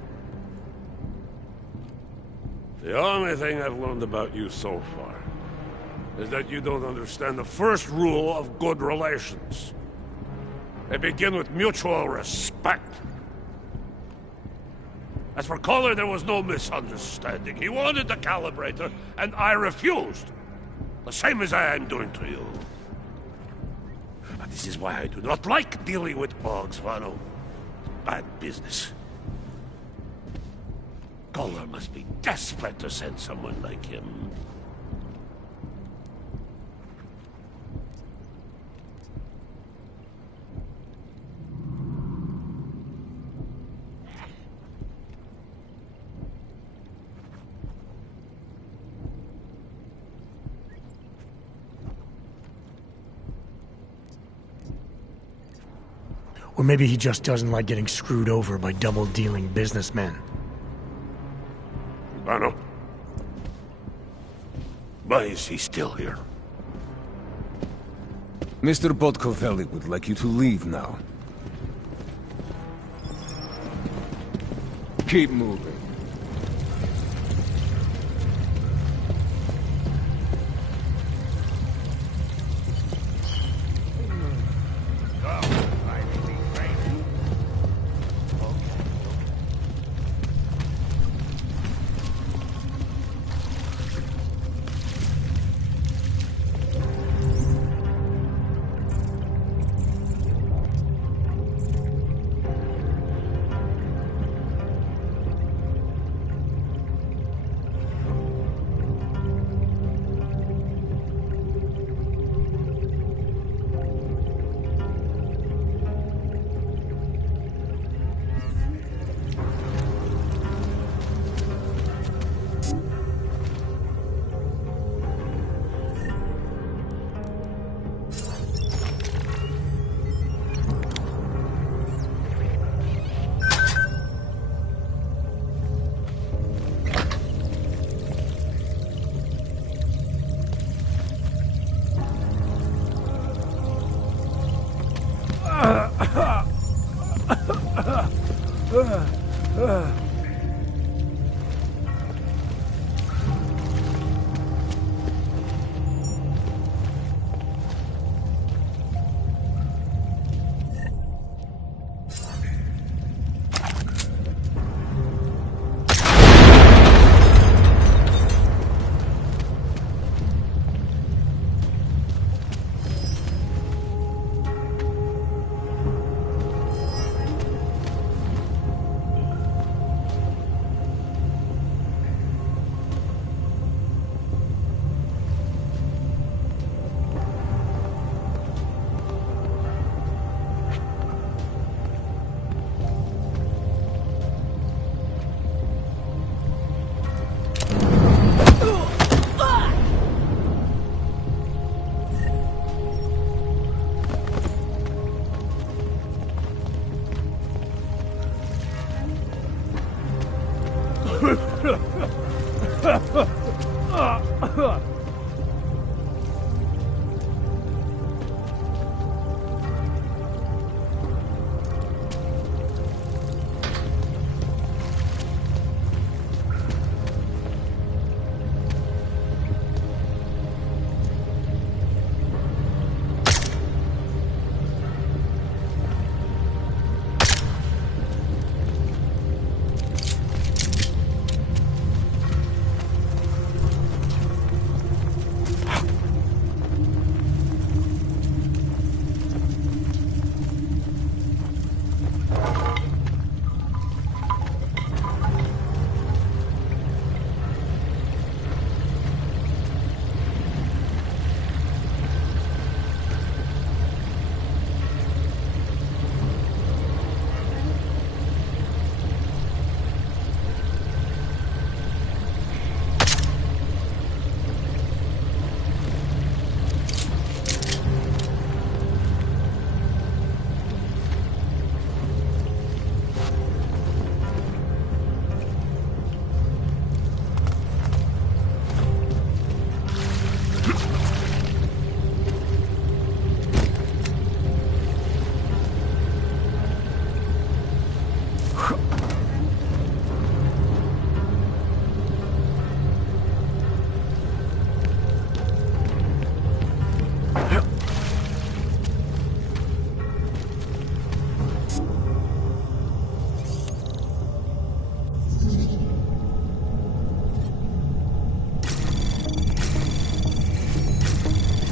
The only thing I've learned about you so far is that you don't understand the first rule of good relations. They begin with mutual respect. As for Kolar, there was no misunderstanding. He wanted the calibrator, and I refused. The same as I am doing to you. And this is why I do not like dealing with bugs, Vano. Bad business. Kolar must be desperate to send someone like him. Or maybe he just doesn't like getting screwed over by double-dealing businessmen. Vano. Why is he still here? Mr. Botkovelli would like you to leave now. Keep moving.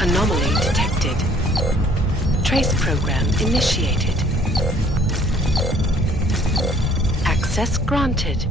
Anomaly detected. Trace program initiated. Access granted.